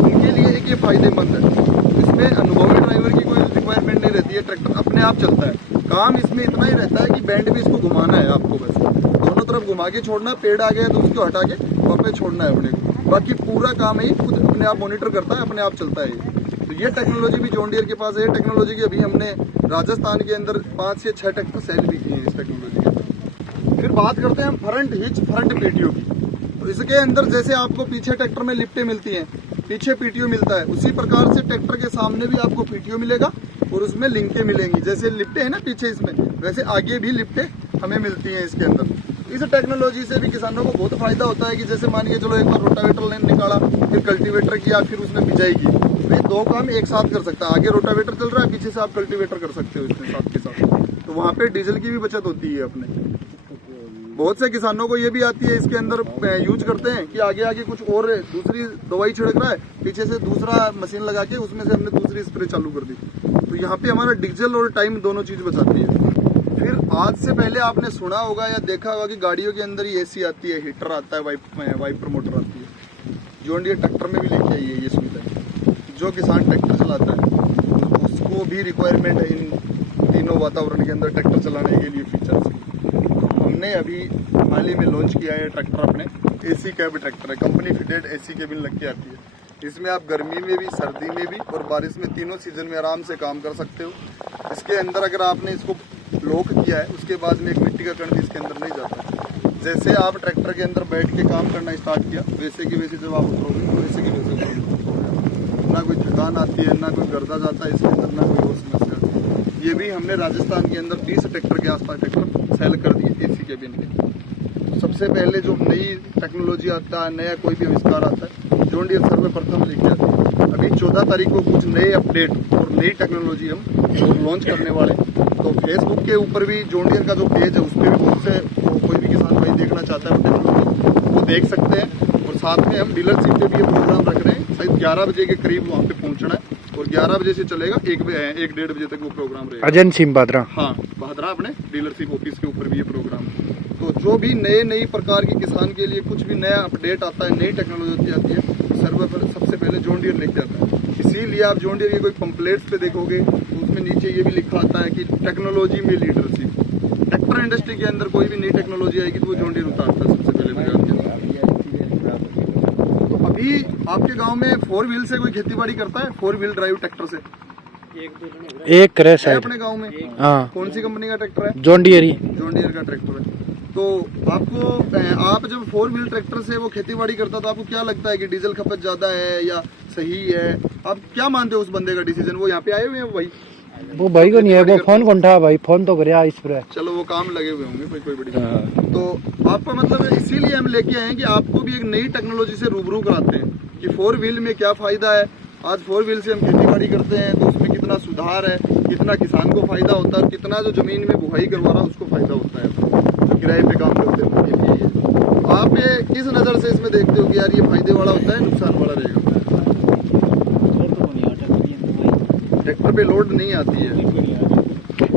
उनके लिए एक ये फायदेमंद है। इसमें अनुभवी ड्राइवर की कोई रिक्वायरमेंट नहीं रहती है, ट्रैक्टर अपने आप चलता है। काम इसमें इतना ही रहता है कि बैंड भी इसको घुमाना है आपको, बस दोनों तरफ घुमा के छोड़ना, पेड़ आ गया तो उसको हटा के वापस छोड़ना है अपने को। बाकी पूरा काम ही खुद अपने आप मॉनिटर करता है, अपने आप चलता है। तो ये टेक्नोलॉजी भी जॉन डियर के पास है। ये टेक्नोलॉजी की अभी हमने राजस्थान के अंदर 5 से 6 ट्रैक्टर सेल भी किए हैं इस टेक्नोलॉजी के। फिर बात करते हैं हम फ्रंट हिच फ्रंट पीटीओ की। तो इसके अंदर जैसे आपको पीछे ट्रैक्टर में लिफ्टें मिलती हैं, पीछे पीटीओ मिलता है, उसी प्रकार से ट्रैक्टर के सामने भी आपको पीटीओ मिलेगा और उसमें लिंकें मिलेंगी। जैसे लिफ्टें है ना पीछे, इसमें वैसे आगे भी लिफ्टें हमें मिलती हैं इसके अंदर। इस टेक्नोलॉजी से भी किसानों को बहुत फायदा होता है कि जैसे मान के चलो एक बार रोटावेटर ने निकाला, फिर कल्टीवेटर किया, फिर उसमें बिजाई की, तो ये 2 काम एक साथ कर सकता है। आगे रोटावेटर चल रहा है, पीछे से आप कल्टीवेटर कर सकते हो इसमें साथ के साथ। तो वहाँ पे डीजल की भी बचत होती है अपने। बहुत से किसानों को ये भी आती है, इसके अंदर यूज करते हैं कि आगे आगे कुछ और दूसरी दवाई छिड़क रहा है, पीछे से दूसरा मशीन लगा के उसमें से हमने दूसरी स्प्रे चालू कर दी। तो यहाँ पे हमारा डीजल और टाइम दोनों चीज बचाती है। फिर आज से पहले आपने सुना होगा या देखा होगा कि गाड़ियों के अंदर ही एसी आती है, हीटर आता है, वाइपर मोटर आती है। जॉन डियर ट्रैक्टर में भी लेके आई है ये सुविधा। जो किसान ट्रैक्टर चलाता है उसको भी रिक्वायरमेंट है इन तीनों वातावरण के अंदर ट्रैक्टर चलाने के लिए फीचर्स। हमने अभी हाल ही में लॉन्च किया है ट्रैक्टर अपने, एसी कैब ट्रैक्टर है, कंपनी फिटेड एसी केबिन लग के आती है। इसमें आप गर्मी में भी, सर्दी में भी और बारिश में, तीनों सीजन में आराम से काम कर सकते हो। इसके अंदर अगर आपने इसको लॉक किया है उसके बाद में एक मिट्टी का कण भी इसके अंदर नहीं जाता। जैसे आप ट्रैक्टर के अंदर बैठ के काम करना स्टार्ट किया, वैसे की वैसे जब आप उतरोगे तो वैसे की वैसे उतरोगे। ना कोई थकान आती है, ना कोई गर्दा जाता है इसके अंदर, ना कोई और समस्या आती है। ये भी हमने राजस्थान के अंदर 20 ट्रैक्टर के आसपास ट्रैक्टर सेल कर दिए एसी केबिन के। सबसे पहले जो नई टेक्नोलॉजी आता है, नया कोई भी आविष्कार आता है, जॉन डियर सर्वप्रथम लेके आते हैं। अभी 14 तारीख को कुछ नए अपडेट और नई टेक्नोलॉजी हम लॉन्च करने वाले हैं। तो फेसबुक के ऊपर भी जॉन डियर का जो पेज है उस पर भी बहुत से कोई भी किसान भाई देखना चाहता है वो टेक्नोलॉजी वो देख सकते हैं। और साथ में हम डीलरशिप पे भी ये प्रोग्राम रख रहे हैं। शायद 11 बजे के करीब वहाँ पे पहुँचना है और 11 बजे से चलेगा, 1-1:30 बजे तक वो प्रोग्राम रहेगा। एजेंसी भादरा, हाँ भादरा अपने डीलरशिप ऑफिस के ऊपर भी ये प्रोग्राम है। तो जो भी नई प्रकार के किसान के लिए कुछ भी नया अपडेट आता है, नई टेक्नोलॉजी आती है, सबसे पहले जॉन डियर लेके आता है। इसीलिए आप जॉन डियर के कोई पंपलेट्स पे देखोगे तो उसमें नीचे ये भी लिखा आता है कि टेक्नोलॉजी में लीडरशिप। ट्रैक्टर इंडस्ट्री के अंदर कोई भी नई टेक्नोलॉजी आएगी तो वो जॉन डियर उतारता है सबसे पहले बाजार के अंदर। तो अभी आपके गांव में 4 व्हील से कोई खेती बाड़ी करता है? 4 व्हील ड्राइव ट्रैक्टर से एक करे शायद अपने गाँव में। हाँ, कौन सी कंपनी का ट्रैक्टर है? जॉन डियर ही। जॉन डियर का ट्रैक्टर है। तो आपको आप जब 4 व्हील ट्रैक्टर से वो खेती बाड़ी करता तो आपको क्या लगता है कि डीजल खपत ज्यादा है या सही है? आप क्या मानते हो उस बंदे का डिसीजन? वो यहाँ पे आए हुए हैं भाई? वो भाई को नहीं है, वो फोन कौन था भाई, फोन तो करे इस पर। चलो वो काम लगे हुए होंगे कोई बड़ी। तो आपका मतलब है, इसीलिए हम लेके आए हैं कि आपको भी एक नई टेक्नोलॉजी से रूबरू कराते हैं कि 4 व्हील में क्या फायदा है। आज 4 व्हील से हम खेती बाड़ी करते हैं तो उसमें कितना सुधार है, कितना किसान को फायदा होता है, कितना जो जमीन में बुआई करवा रहा है उसको फायदा होता है, जो किराए पे काम करते हैं उनके लिए। आप ये किस नज़र से इसमें देखते हो कि यार ये फायदे वाला होता है, नुकसान वाला रहेगा? ट्रैक्टर पे लोड नहीं आती है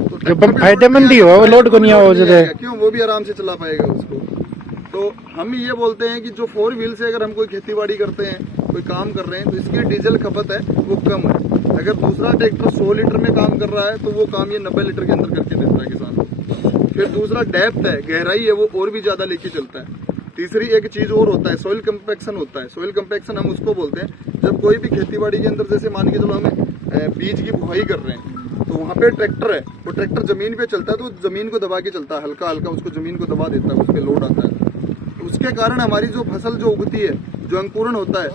तो जब फायदेमंद ही हो, वो लोड को नहीं हो जाता, क्यों? वो भी आराम से चला पाएगा उसको। तो हम ये बोलते हैं कि जो 4 व्हील से अगर हम कोई खेती बाड़ी करते हैं, कोई काम कर रहे हैं, तो इसकी डीजल खपत है वो कम है। अगर दूसरा ट्रैक्टर 100 लीटर में काम कर रहा है तो वो काम ये 90 लीटर के अंदर करके देता है किसान को। फिर दूसरा डेप्थ है, गहराई है, वो और भी ज्यादा लेके चलता है। तीसरी एक चीज और होता है, सॉइल कंपैक्शन होता है। सॉइल कंपैक्शन हम उसको बोलते हैं जब कोई भी खेती बाड़ी के अंदर जैसे मान के चलो हमें बीज की बुआई कर रहे हैं तो वहाँ पे ट्रैक्टर है, वो ट्रैक्टर जमीन पे चलता है तो जमीन को दबा के चलता है, हल्का हल्का उसको जमीन को दबा देता है, उस पर लोड आता है। तो उसके कारण हमारी जो फसल जो उगती है, जो अंकुरण होता है,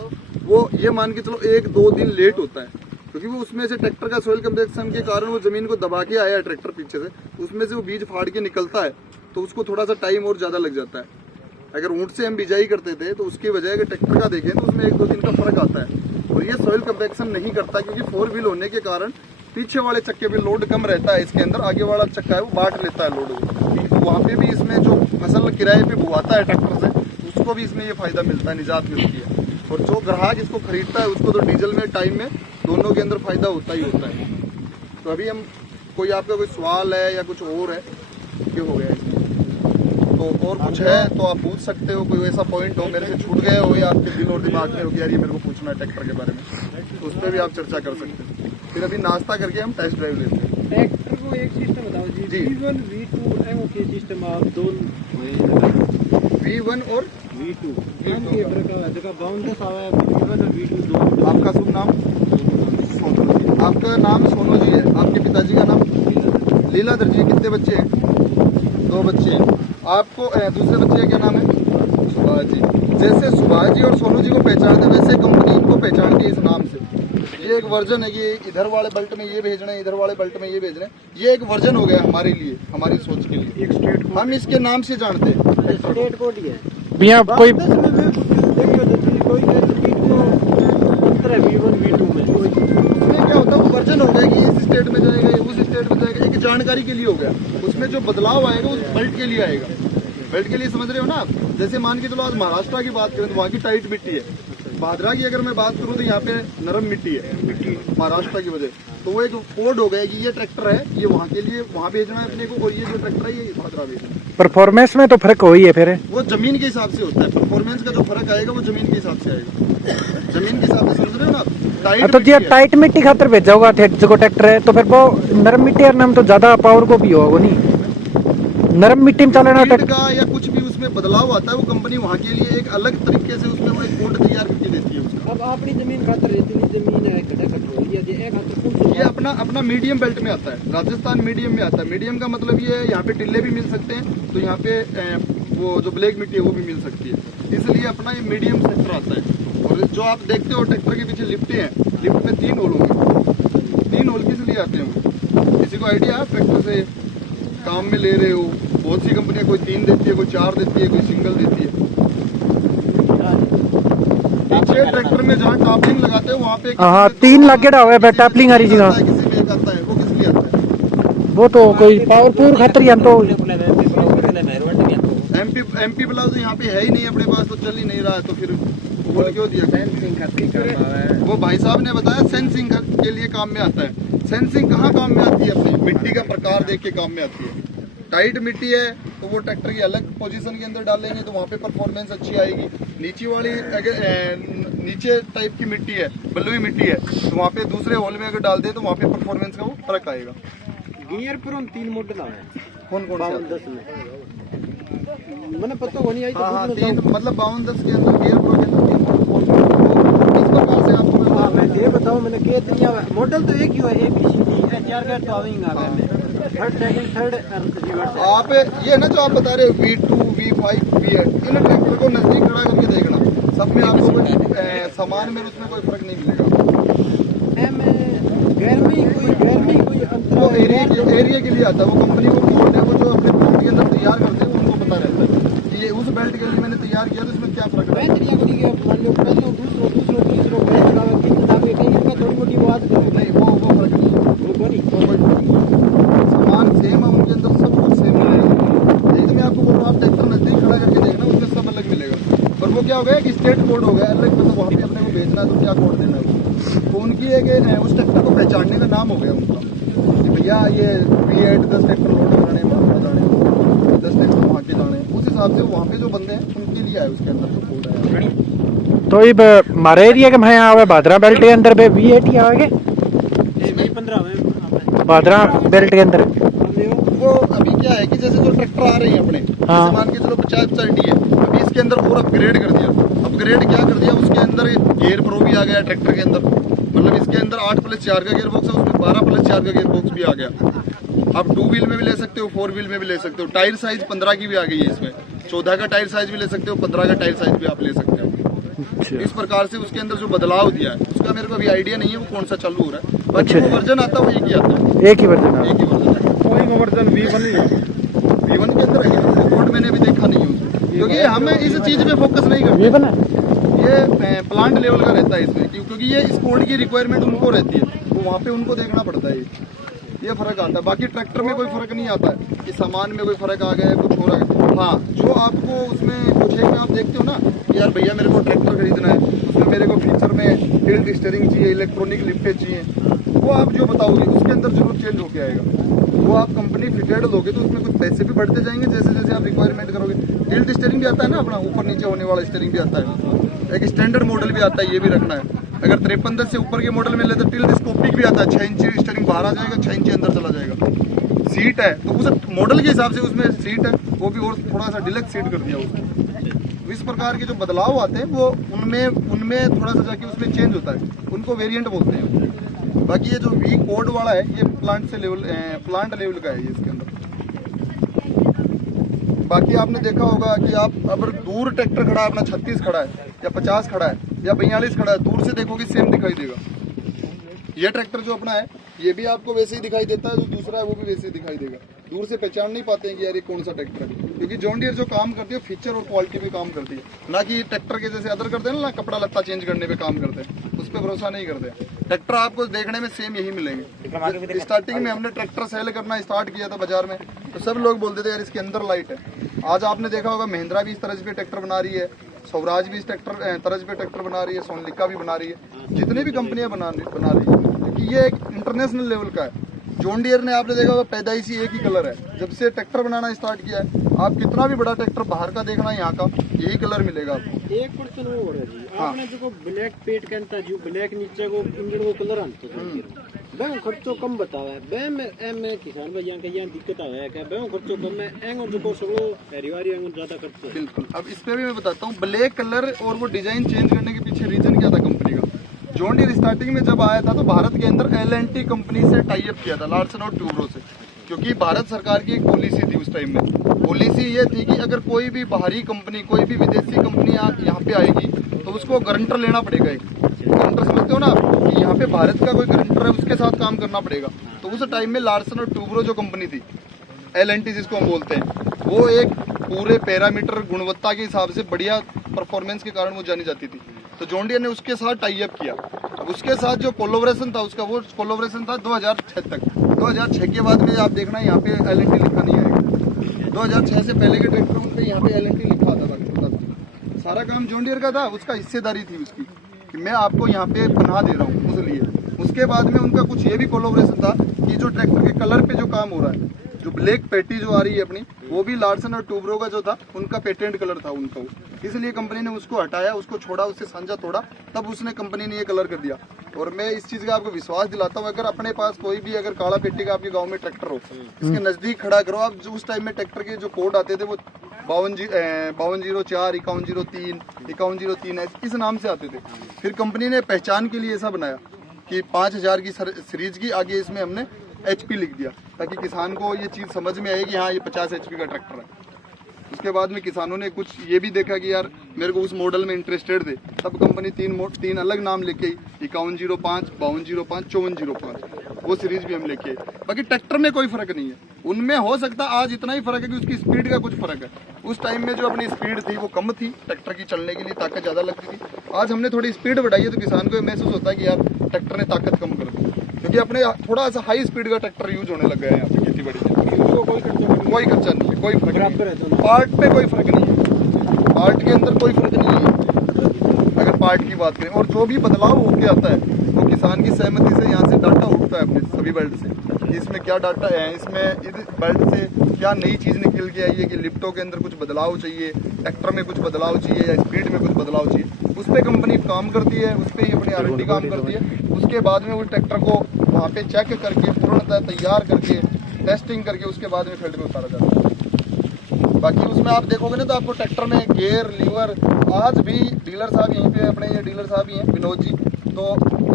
वो ये मान के चलो 1-2 दिन लेट होता है, क्योंकि वो उसमें से ट्रैक्टर का सॉइल कंपैक्शन के कारण वो जमीन को दबा के आया है ट्रैक्टर पीछे से, उसमें से वो बीज फाड़ के निकलता है तो उसको थोड़ा सा टाइम और ज्यादा लग जाता है। अगर ऊंट से हम बिजाई करते थे तो उसकी वजह अगर ट्रैक्टर का देखें तो उसमें 1-2 दिन का फर्क आता है। और ये सॉइल कंपैक्शन नहीं करता क्योंकि 4 व्हील होने के कारण पीछे वाले चक्के पे लोड कम रहता है इसके अंदर, आगे वाला चक्का है वो बांट लेता है लोड को। तो वहाँ पे भी इसमें जो फसल किराए पे बुवाता है ट्रैक्टर से, उसको भी इसमें ये फायदा मिलता है, निजात मिलती है। और जो ग्राहक इसको खरीदता है उसको तो डीजल में टाइम में दोनों के अंदर फायदा होता ही होता है। तो अभी हम कोई आपका कोई सवाल है या कुछ और है, ये हो गया है तो और कुछ है तो आप पूछ सकते हो। कोई ऐसा पॉइंट हो मेरे से छूट गए हो या आपके दिल और दिमाग में हो कि यार ये मेरे को पूछना है ट्रैक्टर के बारे में, तो उस पर भी आप चर्चा कर सकते हो। फिर अभी नाश्ता करके हम टेस्ट ड्राइव लेते हैं। ट्रैक्टर को एक सिस्टम बताओ जी, जी। V1 V2 एमओके सिस्टम आप दोनों V1 और V2 नाम के प्रकार जगह बाउंडस आवा है V1 और V2 दोनों। आपका शुभ नाम? सोनू जी। आपका नाम सोनू जी है, आपके पिताजी का नाम? लीलाधर जी। कितने बच्चे हैं? 2 बच्चे हैं। आपको दूसरे बच्चे का क्या नाम है? सुभाष जी। जैसे सुभाष जी और सोनू जी को पहचानते वैसे कंपनी इनको पहचानती है इस नाम से। ये एक वर्जन है कि इधर वाले बेल्ट में ये भेजना है, इधर वाले बेल्ट में ये भेजना है, ये एक वर्जन हो गया हमारे लिए, हमारी सोच के लिए। एक स्टेट हम इसके नाम से जानते हैं। स्टेट कोड ही है। भैया कोई देखिए कोई स्पीड को अंतर है V1 V2 में, उसमें क्या होता है वो वर्जन हो गया कि इस स्टेट में जाएगा या उस स्टेट में जाएगा, एक जानकारी के लिए हो गया। उसमें जो बदलाव आएगा उस बेल्ट के लिए आएगा। बेल्ट के लिए समझ रहे हो ना आप? जैसे मान के चलो आज महाराष्ट्र की बात करें तो वहाँ की टाइट मिट्टी है, भादरा की अगर मैं बात करूँ तो यहाँ पे नरम मिट्टी है, मिट्टी महाराष्ट्र की वजह। तो वो एक कोड हो गया कि ये ट्रैक्टर है, ये वहाँ के लिए वहाँ भेजना है अपने को, और ये जो ट्रैक्टर है ये भादरा भेजना है। परफॉर्मेंस में तो फर्क हो ही है फिर। वो जमीन के हिसाब से होता है, परफॉर्मेंस का जो फर्क आएगा वो जमीन के हिसाब से आएगा। जमीन के हिसाब से समझ रहे हो ना आप? तो जी टाइट मिट्टी खातर भेजा होगा जो ट्रैक्टर है, तो फिर वो नरम मिट्टी और नाम तो ज्यादा पावर को भी होगा नहीं, नरम मिट्टी में चलाना ट्रैक्टर का या कुछ भी उसमें बदलाव आता है वो कंपनी वहाँ के लिए एक अलग तरीके से उसमें वो एक कोड तैयार करके देती है उसका। अब अपनी जमीन खातर रेतीली जमीन है, खड़ा खटोल या एक खातर कौन ये अपना मीडियम बेल्ट में आता है, राजस्थान मीडियम में आता है। मीडियम का मतलब ये है यहाँ पे टिल्ले भी मिल सकते हैं, तो यहाँ पे वो जो ब्लैक मिट्टी है वो भी मिल सकती है, इसलिए अपना ये मीडियम सेक्टर आता है। और जो आप देखते हो ट्रैक्टर के पीछे लिफ्टें हैं, लिफ्ट में 3 होल होंगे। 3 होल किस लिए आते हैं? किसी को आइडिया है? ट्रैक्टर से काम में ले रहे हो, बहुत सी कंपनियां कोई 3 देती है, कोई 4 देती है, कोई सिंगल देती है। पीछे ट्रैक्टर में जहाँ टापलिंग लगाते हैं वहाँ पे 3 लगेड़ा हुआ है टापलिंग आ रही जी। किसी में एक आता है, वो किस लिए आता है? वो तो कोई पावरफुल खातर ही हम तो एमपी ब्लाउज यहाँ पे है ही नहीं अपने पास, तो चल ही नहीं रहा है, तो फिर बोल क्यों दिया? वो भाई साहब ने बताया सेंसिंग के लिए काम में आता है। सेंसिंग कहाँ काम में आती है? अपनी मिट्टी का प्रकार देख के काम में आती है। टाइट मिट्टी है तो वो ट्रैक्टर की अलग पोजीशन के अंदर डालेंगे तो वहाँ पे परफॉर्मेंस अच्छी आएगी। नीचे वाली अगर नीचे टाइप की मिट्टी है, बलुई मिट्टी है, तो वहाँ पे दूसरे होल में अगर डाल दे तो वहाँ पे परफॉर्मेंस का वो फर्क आएगा। गियर पर हम 3 मॉडल आए कौन कौन से? 52 में मैंने पता होनी आई। हाँ 3 मतलब 52-10 के अंदर गियर प्रो के अंदर 3 इस प्रकार से आपको मैं ये बताऊं मैंने कितनी मॉडल तो एक ही है, ABCD 4 गेट तो आवेंगे आगे में थर्ड सेकंड थर्ड रिवर्स। आप ये ना जो आप बता रहे हो V2 V5 V8, इन ट्रैक्टर को नजदीक खड़ा करके देखना, सब में आपको कोई सामान में उसमें कोई फर्क नहीं मिलेगा। गैर में कोई अंतर वो एरिया के लिए आता है, वो कंपनी को कोड है, वो जो अपने प्रोडक्ट के अंदर तैयार करते हैं उनको पता रहता है कि ये उस बेल्ट के लिए मैंने तैयार किया तो इसमें क्या फर्क है। मान लो पहले दूसरो बेल्ट लगावे कि किताबें कहीं का थोड़ी मोटी बात नहीं, वो फर्क नहीं है, वो कोई सामान सेम है उनके अंदर, सब कुछ सेम मिलेगा। यही तो मैं आपको बोल रहा हूँ, आप ट्रैक्टर नजदीक खड़ा करके देखना, उसमें सब अलग मिलेगा। पर वो क्या हो गया कि स्टेट कोड हो गया अलग, मतलब वहाँ पे अपने को भेजना है तो क्या कोड देना है, तो उनकी एक उस ट्रैक्टर को पहचानने का नाम हो गया उनका कि भैया ये V8 10 ट्रैक्टर लोड कराने, वहाँ जाने, 10 ट्रैक्टर वहाँ के जाने, उस हिसाब से वहाँ पे जो बंदे हैं उनके लिए आए उसके अंदर जो कोड है। तो अब हमारे एरिया के मैं आवे भादरा बेल्ट के अंदर पे V8 ही आवेगे 15 में भादरा बेल्ट के अंदर। वो अभी क्या है कि जैसे जो ट्रैक्टर आ रहे हैं अपने, हाँ। मान के चलो 50 डी है, अभी इसके अंदर और अपग्रेड कर दिया। अपग्रेड क्या कर दिया, उसके अंदर गियर प्रो भी आ गया ट्रैक्टर के अंदर, मतलब इसके अंदर 8+4 का गियर बॉक्स है, उसमें 12+4 का गियर बॉक्स भी आ गया। आप 2 व्हील में भी ले सकते हो, 4 व्हील में भी ले सकते हो। टायर साइज 15 की भी आ गई है इसमें, 14 का टायर साइज भी ले सकते हो, 15 का टायर साइज भी आप ले सकते हो। इस प्रकार से उसके अंदर जो बदलाव दिया है उसका मेरे को अभी आइडिया नहीं है वो कौन सा चालू हो रहा है, बाकी वो वर्जन आता है वो एक ही आता है, एक ही वर्जन एक ही वर्जन है। कोई वर्जन V1 ही है, V1 के अंदर है, रिपोर्ट मैंने अभी देखा नहीं है उसमें, क्योंकि हमें इस चीज पे फोकस नहीं करते। V1 ये प्लांट लेवल का रहता है इसमें, क्योंकि ये इस कोड की रिक्वायरमेंट उनको रहती है, वहाँ पे उनको देखना पड़ता है, ये फर्क आता है। बाकी ट्रैक्टर में कोई फर्क नहीं आता है कि सामान में कोई फर्क आ गया है, कुछ हो रहा है। हाँ, जो आपको उसमें कुछ एक में आप देखते हो ना कि यार भैया मेरे को ट्रैक्टर खरीदना है, उसमें मेरे को फीचर में टिल्ट स्टीयरिंग चाहिए, इलेक्ट्रॉनिक लिफ्टें चाहिए, वो आप जो बताओगे उसके अंदर जरूर चेंज होके आएगा। वो आप कंपनी फिटेड लोगे तो उसमें कुछ पैसे भी बढ़ते जाएंगे जैसे जैसे आप रिक्वायरमेंट करोगे। टिल्ट स्टीयरिंग भी आता है ना अपना, ऊपर नीचे होने वाला स्टीयरिंग भी आता है, एक स्टैंडर्ड मॉडल भी आता है, ये भी रखना है। अगर 53 से ऊपर के मॉडल में ले तो टिल्ट स्कोपिक भी आता है, 6 इंची स्टीयरिंग बाहर आ जाएगा, 6 इंची अंदर चला जाएगा। सीट है तो उस मॉडल के हिसाब से उसमें सीट है, वो भी और थोड़ा सा डिलक्स सीट कर दिया उसमें। इस प्रकार के जो बदलाव आते हैं वो उनमें थोड़ा सा जाके उसमें चेंज होता है, उनको वेरिएंट बोलते हैं। बाकी ये जो वी कोड वाला है ये प्लांट लेवल का है ये इसके अंदर। बाकी आपने देखा होगा कि आप अगर दूर ट्रैक्टर खड़ा है अपना 36 खड़ा है या 50 खड़ा है या 42 खड़ा है, दूर से देखोगे सेम दिखाई देगा। ये ट्रैक्टर जो अपना है ये भी आपको वैसे ही दिखाई देता है, जो दूसरा है वो भी वैसे ही दिखाई देगा। दूर से पहचान नहीं पाते हैं कि यार ये कौन सा ट्रैक्टर है, क्योंकि जॉन डियर जो काम करती है फीचर और क्वालिटी पे काम करती है, ना कि ट्रैक्टर के जैसे अदर करते हैं ना कपड़ा लत्ता चेंज करने पे काम करते हैं, उस पर भरोसा नहीं करते। ट्रैक्टर आपको देखने में सेम यही मिलेंगे। स्टार्टिंग में हमने ट्रैक्टर सेल करना स्टार्ट किया था बाजार में तो सब लोग बोलते थे यार इसके अंदर लाइट है। आज आपने देखा होगा महिंद्रा भी इस तरह पे ट्रैक्टर बना रही है, स्वराज भी इस तरज पे ट्रैक्टर बना रही है, सोनालिका भी बना रही है, जितनी भी कंपनियां बना रही है, क्योंकि ये एक इंटरनेशनल लेवल का है। जॉन डियर ने आपने देखा होगा पैदाइशी एक ही कलर है, जब से ट्रैक्टर बनाना स्टार्ट किया है आप कितना भी बड़ा ट्रैक्टर बाहर का देखना यहाँ का यही कलर मिलेगा आपको। एक क्वेश्चन वो हो रहा जी, आपने जो ब्लैक पेट कहता जो ब्लैक नीचे को इंजन को कलर आंतो बैंक खर्चो कम बतावा है बे में किसान भैया के यहाँ दिक्कत आया है क्या बैंक खर्चो कम है एंगो जो को सगो हरिवारी एंगो ज्यादा खर्चो। बिल्कुल, अब इस पे भी मैं बताता हूँ ब्लैक कलर और वो डिजाइन चेंज करने के पीछे रीजन क्या था कंपनी का। जॉन डियर स्टार्टिंग में जब आया था तो भारत के अंदर L&T कंपनी से टाई अप किया था, लार्सन और ट्यूब्रो से, क्योंकि भारत सरकार की एक पॉलिसी थी उस टाइम में। पॉलिसी ये थी कि अगर कोई भी बाहरी कंपनी कोई भी विदेशी कंपनी यहाँ पे आएगी तो उसको गारंटर लेना पड़ेगा। एक गारंटर समझते हो ना कि यहाँ पे भारत का कोई गारंटर है उसके साथ काम करना पड़ेगा। तो उस टाइम में लार्सन और ट्यूब्रो जो कंपनी थी L&T जिसको हम बोलते हैं, वो एक पूरे पैरामीटर गुणवत्ता के हिसाब से बढ़िया परफॉर्मेंस के कारण वो जानी जाती थी। तो जॉन डियर ने उसके साथ टाई अप किया। अब उसके साथ जो कोलोब्रेशन था उसका वो कोलोब्रेशन था 2006 तक। 2006 के बाद में आप देखना यहाँ पे L&T लिखा नहीं आएगा। 2006 से पहले के ट्रैक्टरों पे यहाँ पे L&T लिखा आता था। सारा काम जॉन डियर का था, उसका हिस्सेदारी थी उसकी कि मैं आपको यहाँ पे बना दे रहा हूँ उसलिए। उसके बाद में उनका कुछ ये भी कोलोब्रेशन था कि जो ट्रैक्टर के कलर पे जो काम हो रहा है, जो ब्लैक पैटी जो आ रही है अपनी, वो भी लार्सन और ट्यूब्रो का जो था उनका पेटेंट कलर था उनका, इसलिए कंपनी ने उसको हटाया, उसको छोड़ा, उससे सांझा तोड़ा, तब उसने कंपनी ने ये कलर कर दिया। और मैं इस चीज़ का आपको विश्वास दिलाता हूँ, अगर अपने पास कोई भी अगर काला पेटी का आपके गांव में ट्रैक्टर हो, इसके नज़दीक खड़ा करो आप। जो उस टाइम में ट्रैक्टर के जो कोड आते थे वो 5204, 5103, 5103 इस नाम से आते थे। फिर कंपनी ने पहचान के लिए ऐसा बनाया कि 5000 की सीरीज की आगे इसमें हमने HP लिख दिया, ताकि किसान को ये चीज़ समझ में आए कि हाँ ये 50 HP का ट्रैक्टर है। उसके बाद में किसानों ने कुछ ये भी देखा कि यार मेरे को उस मॉडल में इंटरेस्टेड थे, तब कंपनी तीन अलग नाम लेके आई, 5105, 5205, 5405, वो सीरीज भी हम लेके आए। बाकी ट्रैक्टर में कोई फर्क नहीं है, उनमें हो सकता आज इतना ही फर्क है कि उसकी स्पीड का कुछ फर्क है। उस टाइम में जो अपनी स्पीड थी वो कम थी, ट्रैक्टर की चलने के लिए ताकत ज़्यादा लगती थी। आज हमने थोड़ी स्पीड बढ़ाई है तो किसान को महसूस होता है कि यार ट्रैक्टर ने ताकत कम कर दी, क्योंकि अपने थोड़ा सा हाई स्पीड का ट्रैक्टर यूज होने लग गया है यहाँ पे खेती बाड़ी में। कोई खर्चा नहीं है, कोई फर्क नहीं, पार्ट पे कोई फर्क नहीं है, पार्ट के अंदर कोई फर्क नहीं है अगर पार्ट की बात करें। और जो भी बदलाव होके आता है वो किसान की सहमति से यहाँ से डाटा उठता है अपने सभी बेल्ट से कि इसमें क्या डाटा है, इसमें इस बेल्ट से क्या नई चीज़ निकल के आई है कि लिफ्टों के अंदर कुछ बदलाव चाहिए, ट्रैक्टर में कुछ बदलाव चाहिए या स्पीड में कुछ बदलाव चाहिए, उस पर कंपनी काम करती है, उस पर ही अपनी R&D काम करती है। उसके बाद में उस ट्रैक्टर को वहाँ पे चेक करके पूर्णतः तैयार करके टेस्टिंग करके उसके बाद में फील्ड में उतारा जाता है। बाकी उसमें आप देखोगे ना तो आपको ट्रैक्टर में गियर, लीवर, आज भी डीलर साहब यहीं पे अपने ये डीलर साहब ही हैं विनोद जी, तो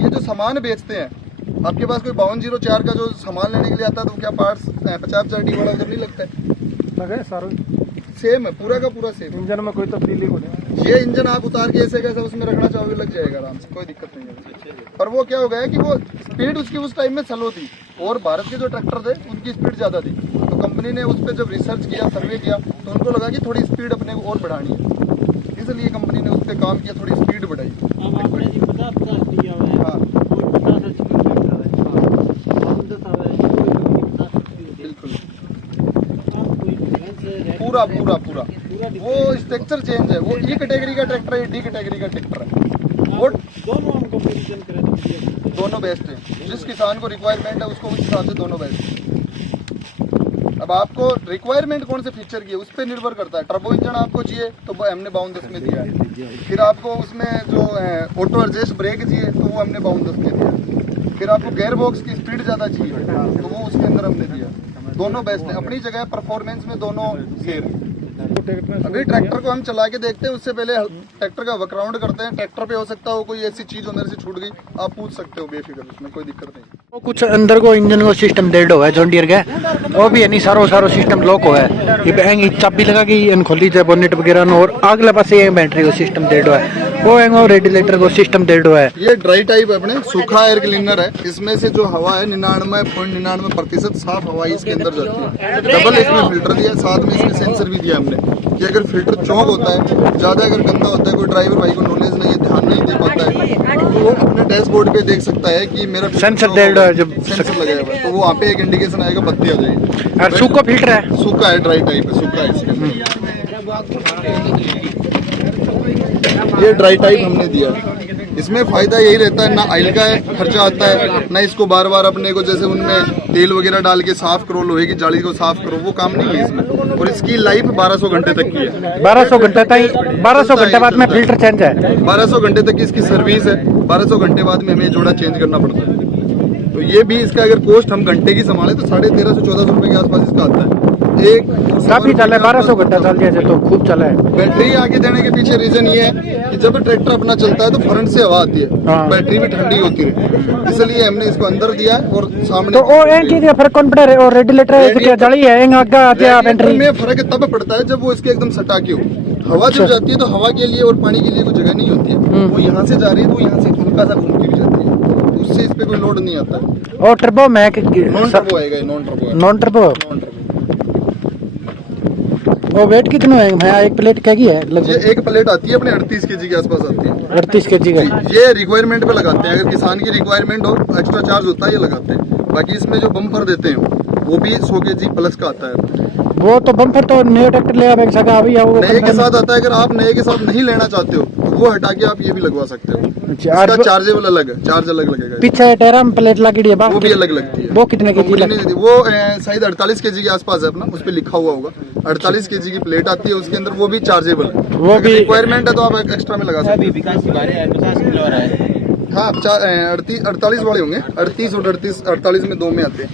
ये जो सामान बेचते हैं आपके पास कोई 5204 का जो सामान लेने के लिए आता है तो क्या पार्ट्स 50 डी वाला उधर नहीं लगता है, लगे सारा सेम है, पूरा का पूरा सेम। इंजन में कोई तब्दीली हो जाए, ये इंजन आप उतार के ऐसे कैसे उसमें रखना चाहोगे लग जाएगा आराम से, कोई दिक्कत नहीं है। पर वो क्या हो गया कि वो स्पीड उसकी उस टाइम में स्लो थी और भारत के जो ट्रैक्टर थे उनकी स्पीड ज़्यादा थी, तो कंपनी ने उस पर जब रिसर्च किया, सर्वे किया, तो उनको लगा कि थोड़ी स्पीड अपने को और बढ़ानी है, इसलिए कंपनी ने उस पर काम किया, थोड़ी स्पीड बढ़ाई। हाँ पूरा पूरा पूरा वो स्ट्रक्चर चेंज है। वो ई कैटेगरी का ट्रैक्टर है, डी कैटेगरी का ट्रैक्टर है। वो दोनों हम कंपैरिजन करें तो बढ़िया। दोनों बेस्ट है। जिस किसान को रिक्वायरमेंट है उसको उस हिसाब से दोनों बेस्ट है। अब आपको रिक्वायरमेंट कौन से फीचर की है उस पर निर्भर करता है। टर्बो इंजन आपको चाहिए तो वो हमने 52 में दिया है। फिर आपको उसमें जो ऑटो एडजस्ट ब्रेक चाहिए तो वो हमने 52 में दिया। फिर आपको गेयर बॉक्स की स्पीड ज़्यादा चाहिए तो वो उसके अंदर हमने दिया। दोनों बेस्ट है अपनी जगह, परफॉर्मेंस में दोनों सेम। अभी ट्रैक्टर को हम चला के देखते हैं, उससे पहले ट्रैक्टर का वर्कराउंड करते हैं। ट्रैक्टर पे हो सकता हो कोई ऐसी चीज हो मेरे से छूट गई, आप पूछ सकते हो बेफिक्र, उसमें कोई दिक्कत नहीं। वो कुछ अंदर को इंजन को सिस्टम डेड हुआ है जॉन डियर का, वो भी यानी सारो सिस्टम लॉक हुआ है। ये बैंग चाबी लगा के खोली जाए बोनेट वगैरह न, और अगले पास ये बैटरी को सिस्टम डेड हुआ है, वो रेडिएटर को सिस्टम डेड हुआ है। ये ड्राई टाइप अपने सूखा एयर क्लीनर है। इसमें से जो हवा है 99.99% साफ हवा इसके अंदर जाती है। डबल इसमें फिल्टर दिया, साथ में इसमें सेंसर भी दिया हमने कि अगर फिल्टर चौक होता है, ज्यादा अगर गंदा होता है, कोई ड्राइवर भाई को नॉलेज नहीं है, ध्यान नहीं दे पाता है, तो वो अपने डैशबोर्ड पे देख सकता है कि मेरा सेंसर डेड है, जब सेंसर लगा हुआ है तो वो वहाँ पे एक इंडिकेशन आएगा, बत्ती आ जाएगी। और सूखा फिल्टर है, सूखा है, ड्राई टाइप है, सूखा है इसके। ये ड्राई टाइप हमने दिया है। इसमें फायदा यही रहता है, ना ऑयल का खर्चा आता है, ना इसको बार बार अपने को जैसे उनमें तेल वगैरह डाल के साफ करो, लोहे की जाली को साफ करो, वो काम नहीं है इसमें। और इसकी लाइफ 1200 घंटे तक की है। 1200 घंटे तक, 1200 घंटे बाद में फिल्टर चेंज है। 1200 घंटे तक की इसकी सर्विस है। 1200 घंटे बाद में हमें जोड़ा चेंज करना पड़ता है। तो ये भी इसका अगर कॉस्ट हम घंटे की संभाले तो 1350 से 1400 रुपए के आसपास इसका आता है। एक काफी चला है, 1200 घंटा चल जैसे तो खूब चला है। बैटरी आगे देने के पीछे रीजन ये है कि जब ट्रैक्टर अपना चलता है तो फ्रंट से हवा आती है, हाँ। बैटरी भी ठंडी होती है, इसलिए हमने इसको अंदर दिया है। और सामने तो वो एक चीज फर्क कौन पड़ा है, और रेडिएटर क्या जली है, एक आगे आती है बैटरी में फर्क तब पड़ता है जब वो इसके एकदम सटा के हो। हवा जब जाती है तो हवा के लिए और पानी के लिए कोई जगह नहीं होती है, वो यहाँ से जा रही है तो यहाँ से हल्का सा घूम के भी जाती है, तो उससे इस पे कोई लोड नहीं आता है। और टर्बो मैक नॉन टर्बो आएगा, नॉन टर्बो नॉन टर्बो। वो वेट कितना है भैया, एक प्लेट क्या की है? ये एक प्लेट आती है अपने 38 kg के आसपास आती है। 38 kg का। ये रिक्वायरमेंट पे लगाते हैं, अगर किसान की रिक्वायरमेंट हो एक्स्ट्रा चार्ज होता है ये लगाते हैं। बाकी इसमें जो बम्पर देते हैं वो भी 100 kg प्लस का आता है। वो तो बम्पर तो नए ट्रैक्टर ले आवे सका अभी, नए के साथ आता है। अगर आप नए के साथ नहीं लेना चाहते हो तो वो हटा के आप ये भी लगवा सकते हो। इसका चार्जेबल अलग है, चार्ज अलग लगेगा। पीछे टायर में प्लेट लगी है, वो भी अलग लगती है। वो कितने की नहीं देती, वो शायद 48 kg के आसपास है अपना, उस पे लिखा हुआ होगा 48 kg की प्लेट आती है उसके अंदर, वो भी चार्जेबल है। वो भी रिक्वायरमेंट है तो आप एक्स्ट्रा में लगा सकते हैं। हाँ 48 वाले होंगे, 38 और 48 में 2 में आते हैं।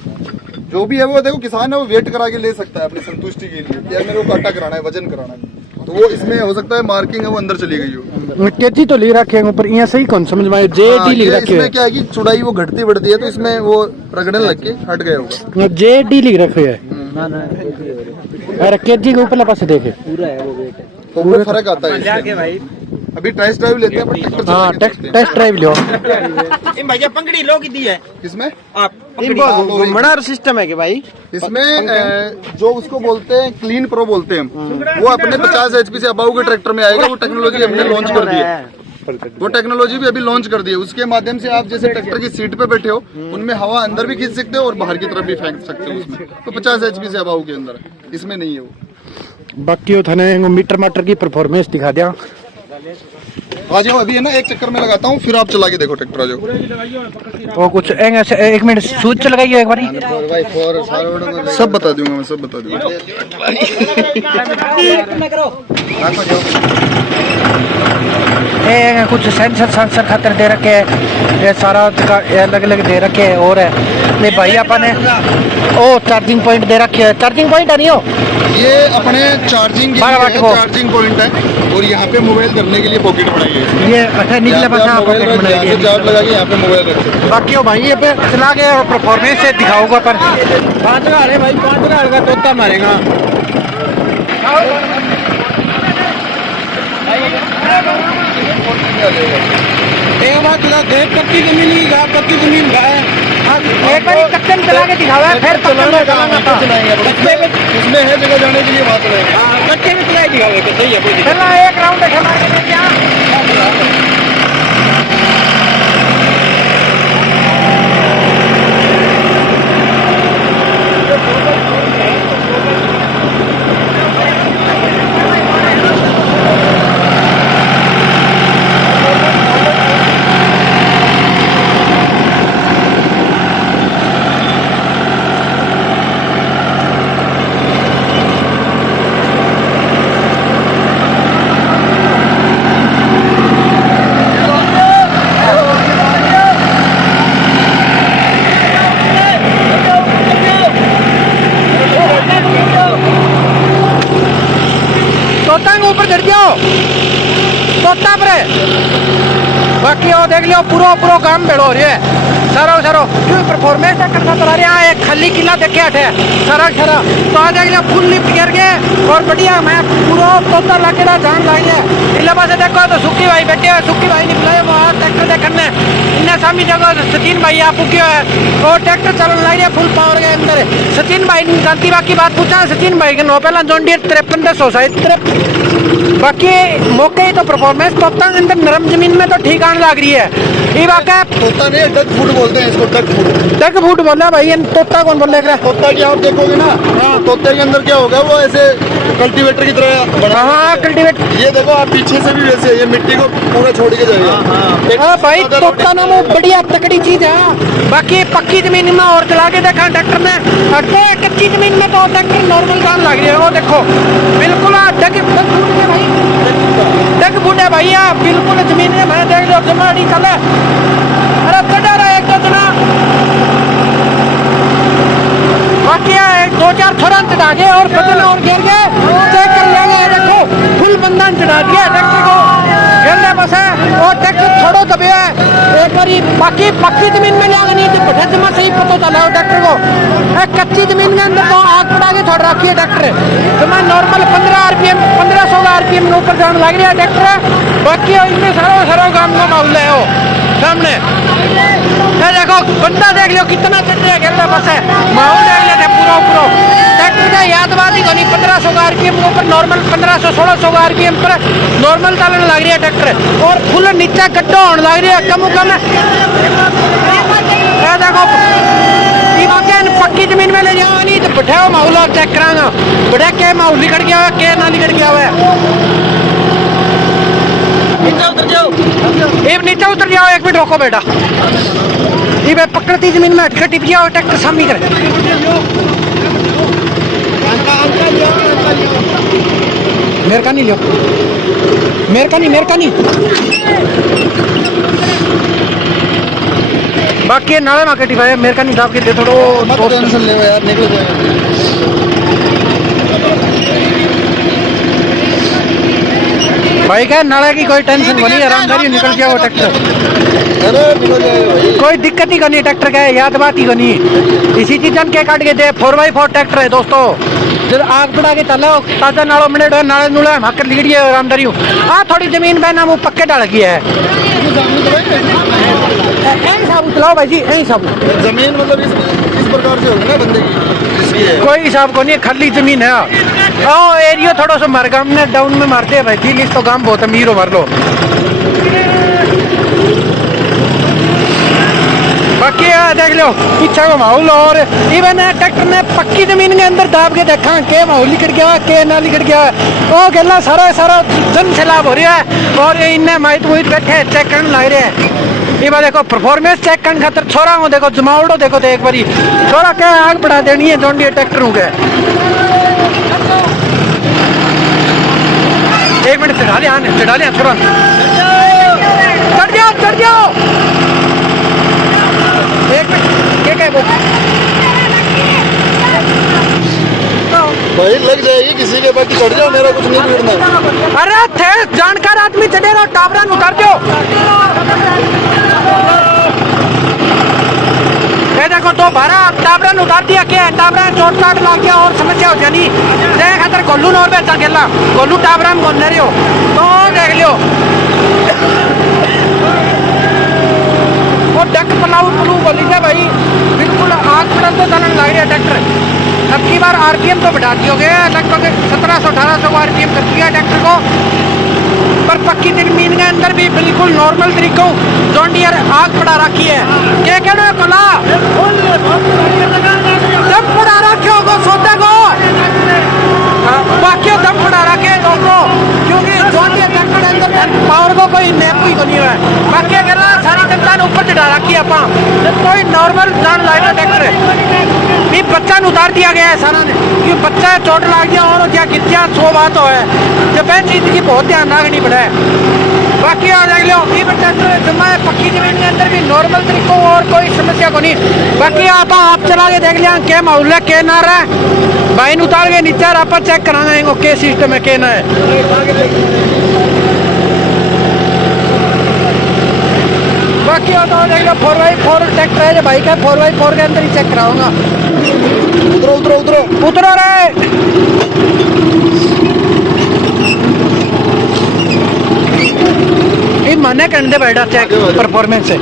जो भी है वो देखो किसान है वो वेट करा के ले सकता है अपनी संतुष्टि के लिए, यार मेरे को काटा कराना है, वजन कराना है, तो वो इसमें हो सकता है मार्किंग है वो अंदर चली गई हो। केजी तो ले रखे हैं ऊपर, यहाँ सही कौन समझ में आए, जेडी लिख रखे है। इसमें क्या है कि चौड़ाई वो घटती बढ़ती है तो इसमें वो रगड़ने लग के हट गया होगा। जेडी लिख रखे है। अरे केजी के ऊपर पास देखे पूरा है वो वेट है, तो वो फर्क आता है भाई। अभी टेस्ट ड्राइव लेते हैं। हाँ टेस्ट ड्राइव लो। भैया पंगड़ी लो की दी है किसमें आप? बड़ा सिस्टम है कि भाई इसमें जो उसको बोलते हैं क्लीन प्रो बोलते हैं हम, वो अपने 50 HP से अबाउ के ट्रैक्टर में आएगा। वो टेक्नोलॉजी हमने लॉन्च कर दी है, वो टेक्नोलॉजी भी अभी लॉन्च कर दी है। उसके माध्यम से आप जैसे ट्रैक्टर की सीट पे बैठे हो उनमें हवा अंदर भी खींच सकते हो और बाहर की तरफ भी फेंक सकते हो उसमें, तो 50 HP से अबाउ के अंदर है, इसमें नहीं है वो। बाकी वो थाने मीटर माटर की परफॉर्मेंस दिखा दिया। आ जाओ अभी है ना, एक चक्कर में लगाता हूँ फिर आप चला के देखो ट्रैक्टर। आ जाओ वो कुछ एक मिनट स्विच लगाइए एक बार, सब बता दूंगा मैं, सब बता दूंगा। कुछ सेंसर खातर दे रखे है, ये सारा अलग अलग दे रखे है। और है भाई अपन ने ओ चार्जिंग पॉइंट दे रखे है, चार्जिंग पॉइंट है नहीं हो, ये अपने चार्जिंग चार्जिंग पॉइंट है। और यहाँ पे मोबाइल करने के लिए पॉकेट बनाई है, ये अच्छा निकले बस मोबाइल चार्ज लगा के यहाँ पे मोबाइल रख सकते हैं। बाकी हो भाई ये पे चला के परफॉर्मेंस से दिखाऊंगा पर 5000 भाई 5000 का तोता मारेगा। एक बात पक्की जमीन पक्की जमीन एक बार कच्चन चला के दिखावा फिर इसमें है जगह जाने के लिए बात है। कच्चे में चला दिखावे तो सही है, कोई चला एक राउंड बाकी वो देख लियो पूरा काम बेड़ो हो रहा है सारो क्यों परफॉर्मेंस करना तो रहा है खाली किला देखे हटे सारा तो आ देख लियो फुल लिफ्ट करके और बढ़िया मैं पूरा तोता लाकेड़ा जान लागे इले पास देखो तो सुक्की भाई बैठे हैं सुक्की भाई ने बुलाया वहाँ ट्रैक्टर देखने इन्हें सामी जगह सचिन भाई आप क्यों है और ट्रैक्टर चलन लग रहा है फुल पावर के अंदर सचिन भाई ने शांति बाकी बात पूछा सचिन भाई के नो पहला जॉन डियर 5300 बाकी मौके ही तो परफॉर्मेंस तोता के अंदर नरम जमीन में तो ठीक आने लग रही है ये वाकई तोता नहीं डक फूड बोलते हैं इसको, डक फूड बोला भाई तोता कौन बोल रहा है तोता की आप देखोगे ना तोते के अंदर क्या होगा वो ऐसे कल्टीवेटर की तरह बना हाँ कल्टीवेटर ये देखो आप पीछे से भी वैसे ये मिट्टी को पूरा छोड़ के जाएगा। हाँ भाई तोता ना वो बढ़िया तकड़ी चीज है बाकी पक्की जमीन में और चला के देखा ट्रैक्टर ने कच्ची जमीन में तो ट्रैक्टर नॉर्मल काम लग रही है वो देखो बिल्कुल डग फूट है भैया बिल्कुल जमीन में मैं देख लो जमाड़ी चले अरे चढ़ा रहा है एक तो जना बाकी दो चार थोड़ा चढ़ा गए और बदल और गिर गए चेक कर लेंगे देखो फुल बंधन चढ़ा दिया ट्रैक्टर को गिरने बस है और ट्रैक्टर थोड़ा दबे है एक बारी बाकी पक्की जमीन में जाएगा नहीं तो बढ़ा जमा सही पता चला हो ट्रैक्टर को कच्ची जमीन के अंदर तो आग पड़ा के थोड़ा रखी है ट्रैक्टर तो मैं नॉर्मल 1500 RPM में ऊपर जाने लग रहा है ट्रैक्टर बाकी इनमें सारा काम का माहौल है वो सामने ये देखो बंदा देख लो कितना चल रहा है गिरने बस है माहौल देख लेते पूरा ट्रैक्टर का याद बात ही नहीं 1500 RPM के ऊपर नॉर्मल 1500-1600 RPM पर नॉर्मल चलने लग रही है ट्रैक्टर और फुल नीचे गड्ढा होने लग रही है कम देखो पक्की जमीन में ले जाओ नहीं तो बैठाओ माहौल चेक कराना बढ़िया क्या माहौल निकल गया हुआ क्या ना निकल गया हुआ नीचे उतर जाओ एक मिनट रोको बेटा ये भाई पकड़ती जमीन में हटके टिप जाओ ट्रैक्टर सामने करे मेरे का नहीं लियो मेरे का नहीं बाकी नाले मार्के टिपाया मेरे का नहीं दाब के दे थोड़ो टेंशन ले यार निकल जाएगा भाई क्या नाले की कोई टेंशन बनी आरामदारी निकल गया वो ट्रैक्टर अरे निकल जाएगा भाई कोई दिक्कत ही नहीं ट्रैक्टर का याद बात ही नहीं इसी चीज के काट के दे 4x4 ट्रैक्टर है दोस्तों जब आग बढ़ा के चलो ताजा नालों मिनट नाले नुला माकर लीड़ी है आरामदारी थोड़ी जमीन पे ना वो पक्के डाल गया है साबुत चलाओ भाई जी यही साबुत जमीन मतलब इस प्रकार से होगी ना बंदे की कोई हिसाब को नहीं खाली जमीन है एरिया थोड़ा सा मार गांव में डाउन में मारते हैं भाई दिल्ली तो गांव बहुत अमीर हो मार लो बाकी देख लो पीछे का माहौल और इवन ट्रैक्टर ने पक्की जमीन के अंदर दाब के देखा के माहौल निकट गया के ना निकट गया वो गला सारा जन सैलाब हो रहा है और इन्हें माहित मुहित बैठे चेक करने लग रहे हैं ये बार देखो परफॉर्मेंस चेक करने खातर छोरा को देखो जमावड़ो देखो तो एक बारी छोरा क्या आग बढ़ा देनी है जॉन डियर ट्रैक्टरों के एक मिनट चढ़ा लिया छोरा चढ़ जाओ एक मिनट क्या वो भाई लग जाएगी किसी के बाकी चढ़ जाओ मेरा कुछ नहीं बिगड़ना अरे थे जानकार आदमी चढ़े रहो टावरन उतार दो देखो तो भरा टावरन उतार दिया क्या टावरन चोट काट लग गया और समस्या हो जानी देख अगर गोलू और बेचा खेला गोलू टावरन बोल रहे हो तो देख लियो वो डक पलाऊ बोली थे भाई बिल्कुल आग पड़ा तो चलन लग रहा है ट्रैक्टर अब की बार आरपीएम तो बढ़ा दियोगे लगभग 1700-1800 आरपीएम कर दिया ट्रैक्टर को पर पक्की जमीन के अंदर भी बिल्कुल नॉर्मल तरीकों जॉन डियर आग पड़ा रखी है क्या कहना कला दम पड़ा रखे हो सोते को बाकी दम पड़ा रखे दोस्तों क्योंकि जॉन डियर ट्रैक्टर के अंदर पावर को कोई नेप ही नहीं है बाकी अगर सारी जनता ने ऊपर चढ़ा रखी है अपा कोई नॉर्मल जान लाएगा ट्रैक्टर भी बच्चा उतार दिया गया है सारा ने क्योंकि बच्चा चोट लग गया और क्या गिरजा 100 बात हो है जब चीज की बहुत ध्यान रखनी पड़ा है बाकी आ देख लो ये बच्चा जमा है पक्की जमीन के अंदर भी नॉर्मल तरीकों और कोई समस्या को नहीं बाकी आप चला के देख लिया क्या माहौल है क्या ना रहा है भाई ने उतार के नीचे आप चेक कराना है क्या सिस्टम है क्या ना है बाकी हो तो देख लो 4x4 ट्रैक्टर है जो भाई का 4x4 के अंदर ही चेक कराऊंगा। उतरो उतरो उतरो उतरो रे। ये माने कंधे बैठा चेक परफॉर्मेंस है।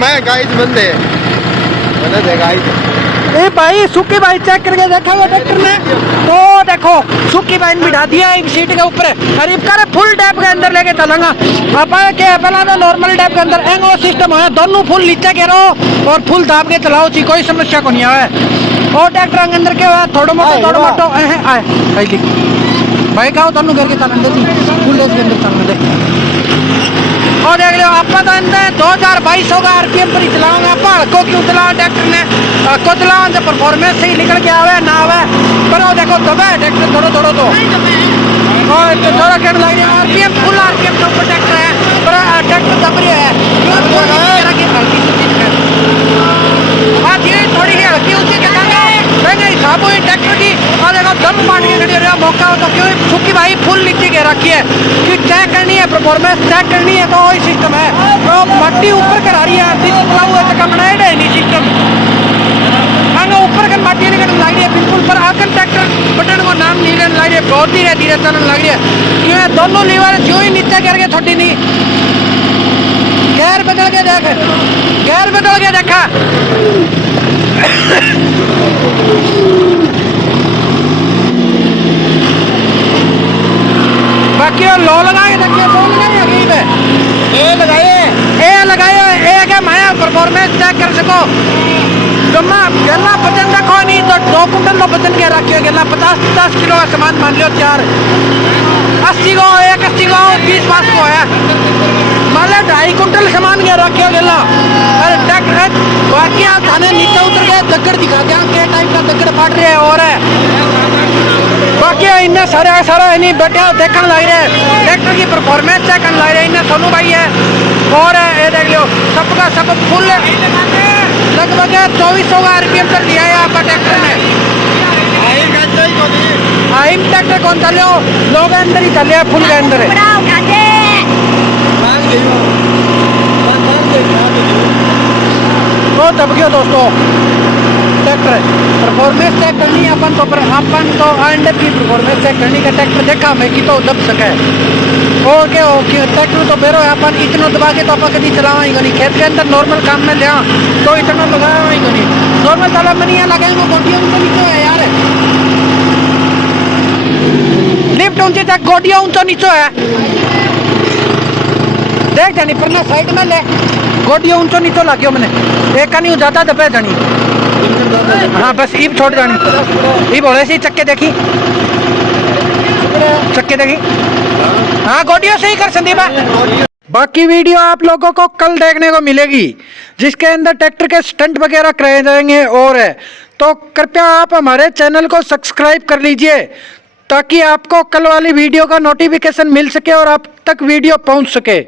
मैं गाइस बंदे ए भाई सुक्की भाई चेक करके देखा हुआ ट्रैक्टर ने तो देखो सुक्की भाई ने बिठा दिया एक सीट के ऊपर करीब करे फुल टैप के अंदर लेके चलेंगा। अब क्या पहला तो नॉर्मल टैप के अंदर एंगो सिस्टम है, दोनों फुल नीचे गिरो और फुल दाब के चलाओ ची कोई समस्या को नहीं आवे। और ट्रैक्टर के अंदर क्या हुआ थोड़ा मोटो आए भाई कहो दोनों करके चलन दे फुल एज के अंदर चलन दे। और देख लो आप तो अंदर 2200 का आरपीएम पर ही चलाऊंगा पहाड़ को क्यों चलाओ ट्रैक्टर ने को चलाओ तो परफॉर्मेंस सही निकल के आवे ना आवे पर वो देखो दबा ट्रैक्टर थोड़ा थोड़ा तो और थोड़ा क्या लग रहा है आरपीएम फुल आरपीएम के ऊपर ट्रैक्टर है पर ट्रैक्टर दब रहा है हाँ जी थोड़ी सी हल्की ऊंची चलाएंगे हिसाब हुई ट्रैक्टर की और देखो दम मार के खड़ी रहा मौका हो तो क्यों सुखी भाई फुल नीचे के रखी है कि चेक करनी है परफॉर्मेंस चेक करनी है तो वही सिस्टम है तो मट्टी ऊपर करा रही है बनाए नहीं सिस्टम ऊपर कर माटी नहीं लग रही है बिल्कुल पर आकर ट्रैक्टर बटन को नाम नहीं लेने लग रही है बहुत धीरे धीरे चलने लग रही है क्यों दोनों लीवर जो ही नीचे करके छोटी नहीं गैर बदल के देख गैर बदल के देखा बाकी और लो लगाए देखिए लो लगाए ए लगाए क्या माया परफॉर्मेंस चेक कर सको जमा गला वजन देखो नहीं तो 2 कुंटल लो वजन के रखे गला 50 किलो का सामान मान लो 4 80 को 80 को 20 को है मान लो 2.5 कुंटल सामान के रखे गला अरे ट्रैक्टर बाकी आप थाने नीचे उतर गए दगड़ दिखा दिया क्या टाइप का दगड़ फाट रहे और है बाकी इन्हें सारा इन्हीं बैठे देखने लग रहे हैं ट्रैक्टर की परफॉर्मेंस चेक करने लग रहे हैं इन्हें सोनू भाई है और ये देख लो सबका सब फुल लगभग 2400 का आरपीएम तक लिया है आपका ट्रैक्टर ने ट्रैक्टर कौन चले हो लोग अंदर ही चले फुल के अंदर तो दब गया दोस्तों ट्रैक्टर परफॉर्मेंस चेक करनी है अपन तो अंडर की परफॉर्मेंस चेक करनी का ट्रैक्टर देखा मैं कि तो दब सके ओके ट्रैक्टर तो बेरो अपन इतना दबा के तो अपन कभी चलावा ही नहीं खेत के अंदर नॉर्मल काम में लिया तो इतना लगाया ही नहीं नॉर्मल चला में नहीं लगाएंगे गोटियां तो नीचे है यार लिफ्ट ऊंची तक गोटियां ऊंचा नीचे है देख जानी पर ना साइड में ले गोटियों ऊंचो नीचो लागियो मैंने एक का नहीं ज्यादा दबे जानी। हाँ बस ईब छोड़ जानी ईब होले सी चक्के देखी हाँ गोटियों से ही कर संदीप। बाकी वीडियो आप लोगों को कल देखने को मिलेगी जिसके अंदर ट्रैक्टर के स्टंट वगैरह कराए जाएंगे और है तो कृपया आप हमारे चैनल को सब्सक्राइब कर लीजिए ताकि आपको कल वाली वीडियो का नोटिफिकेशन मिल सके और आप तक वीडियो पहुंच सके।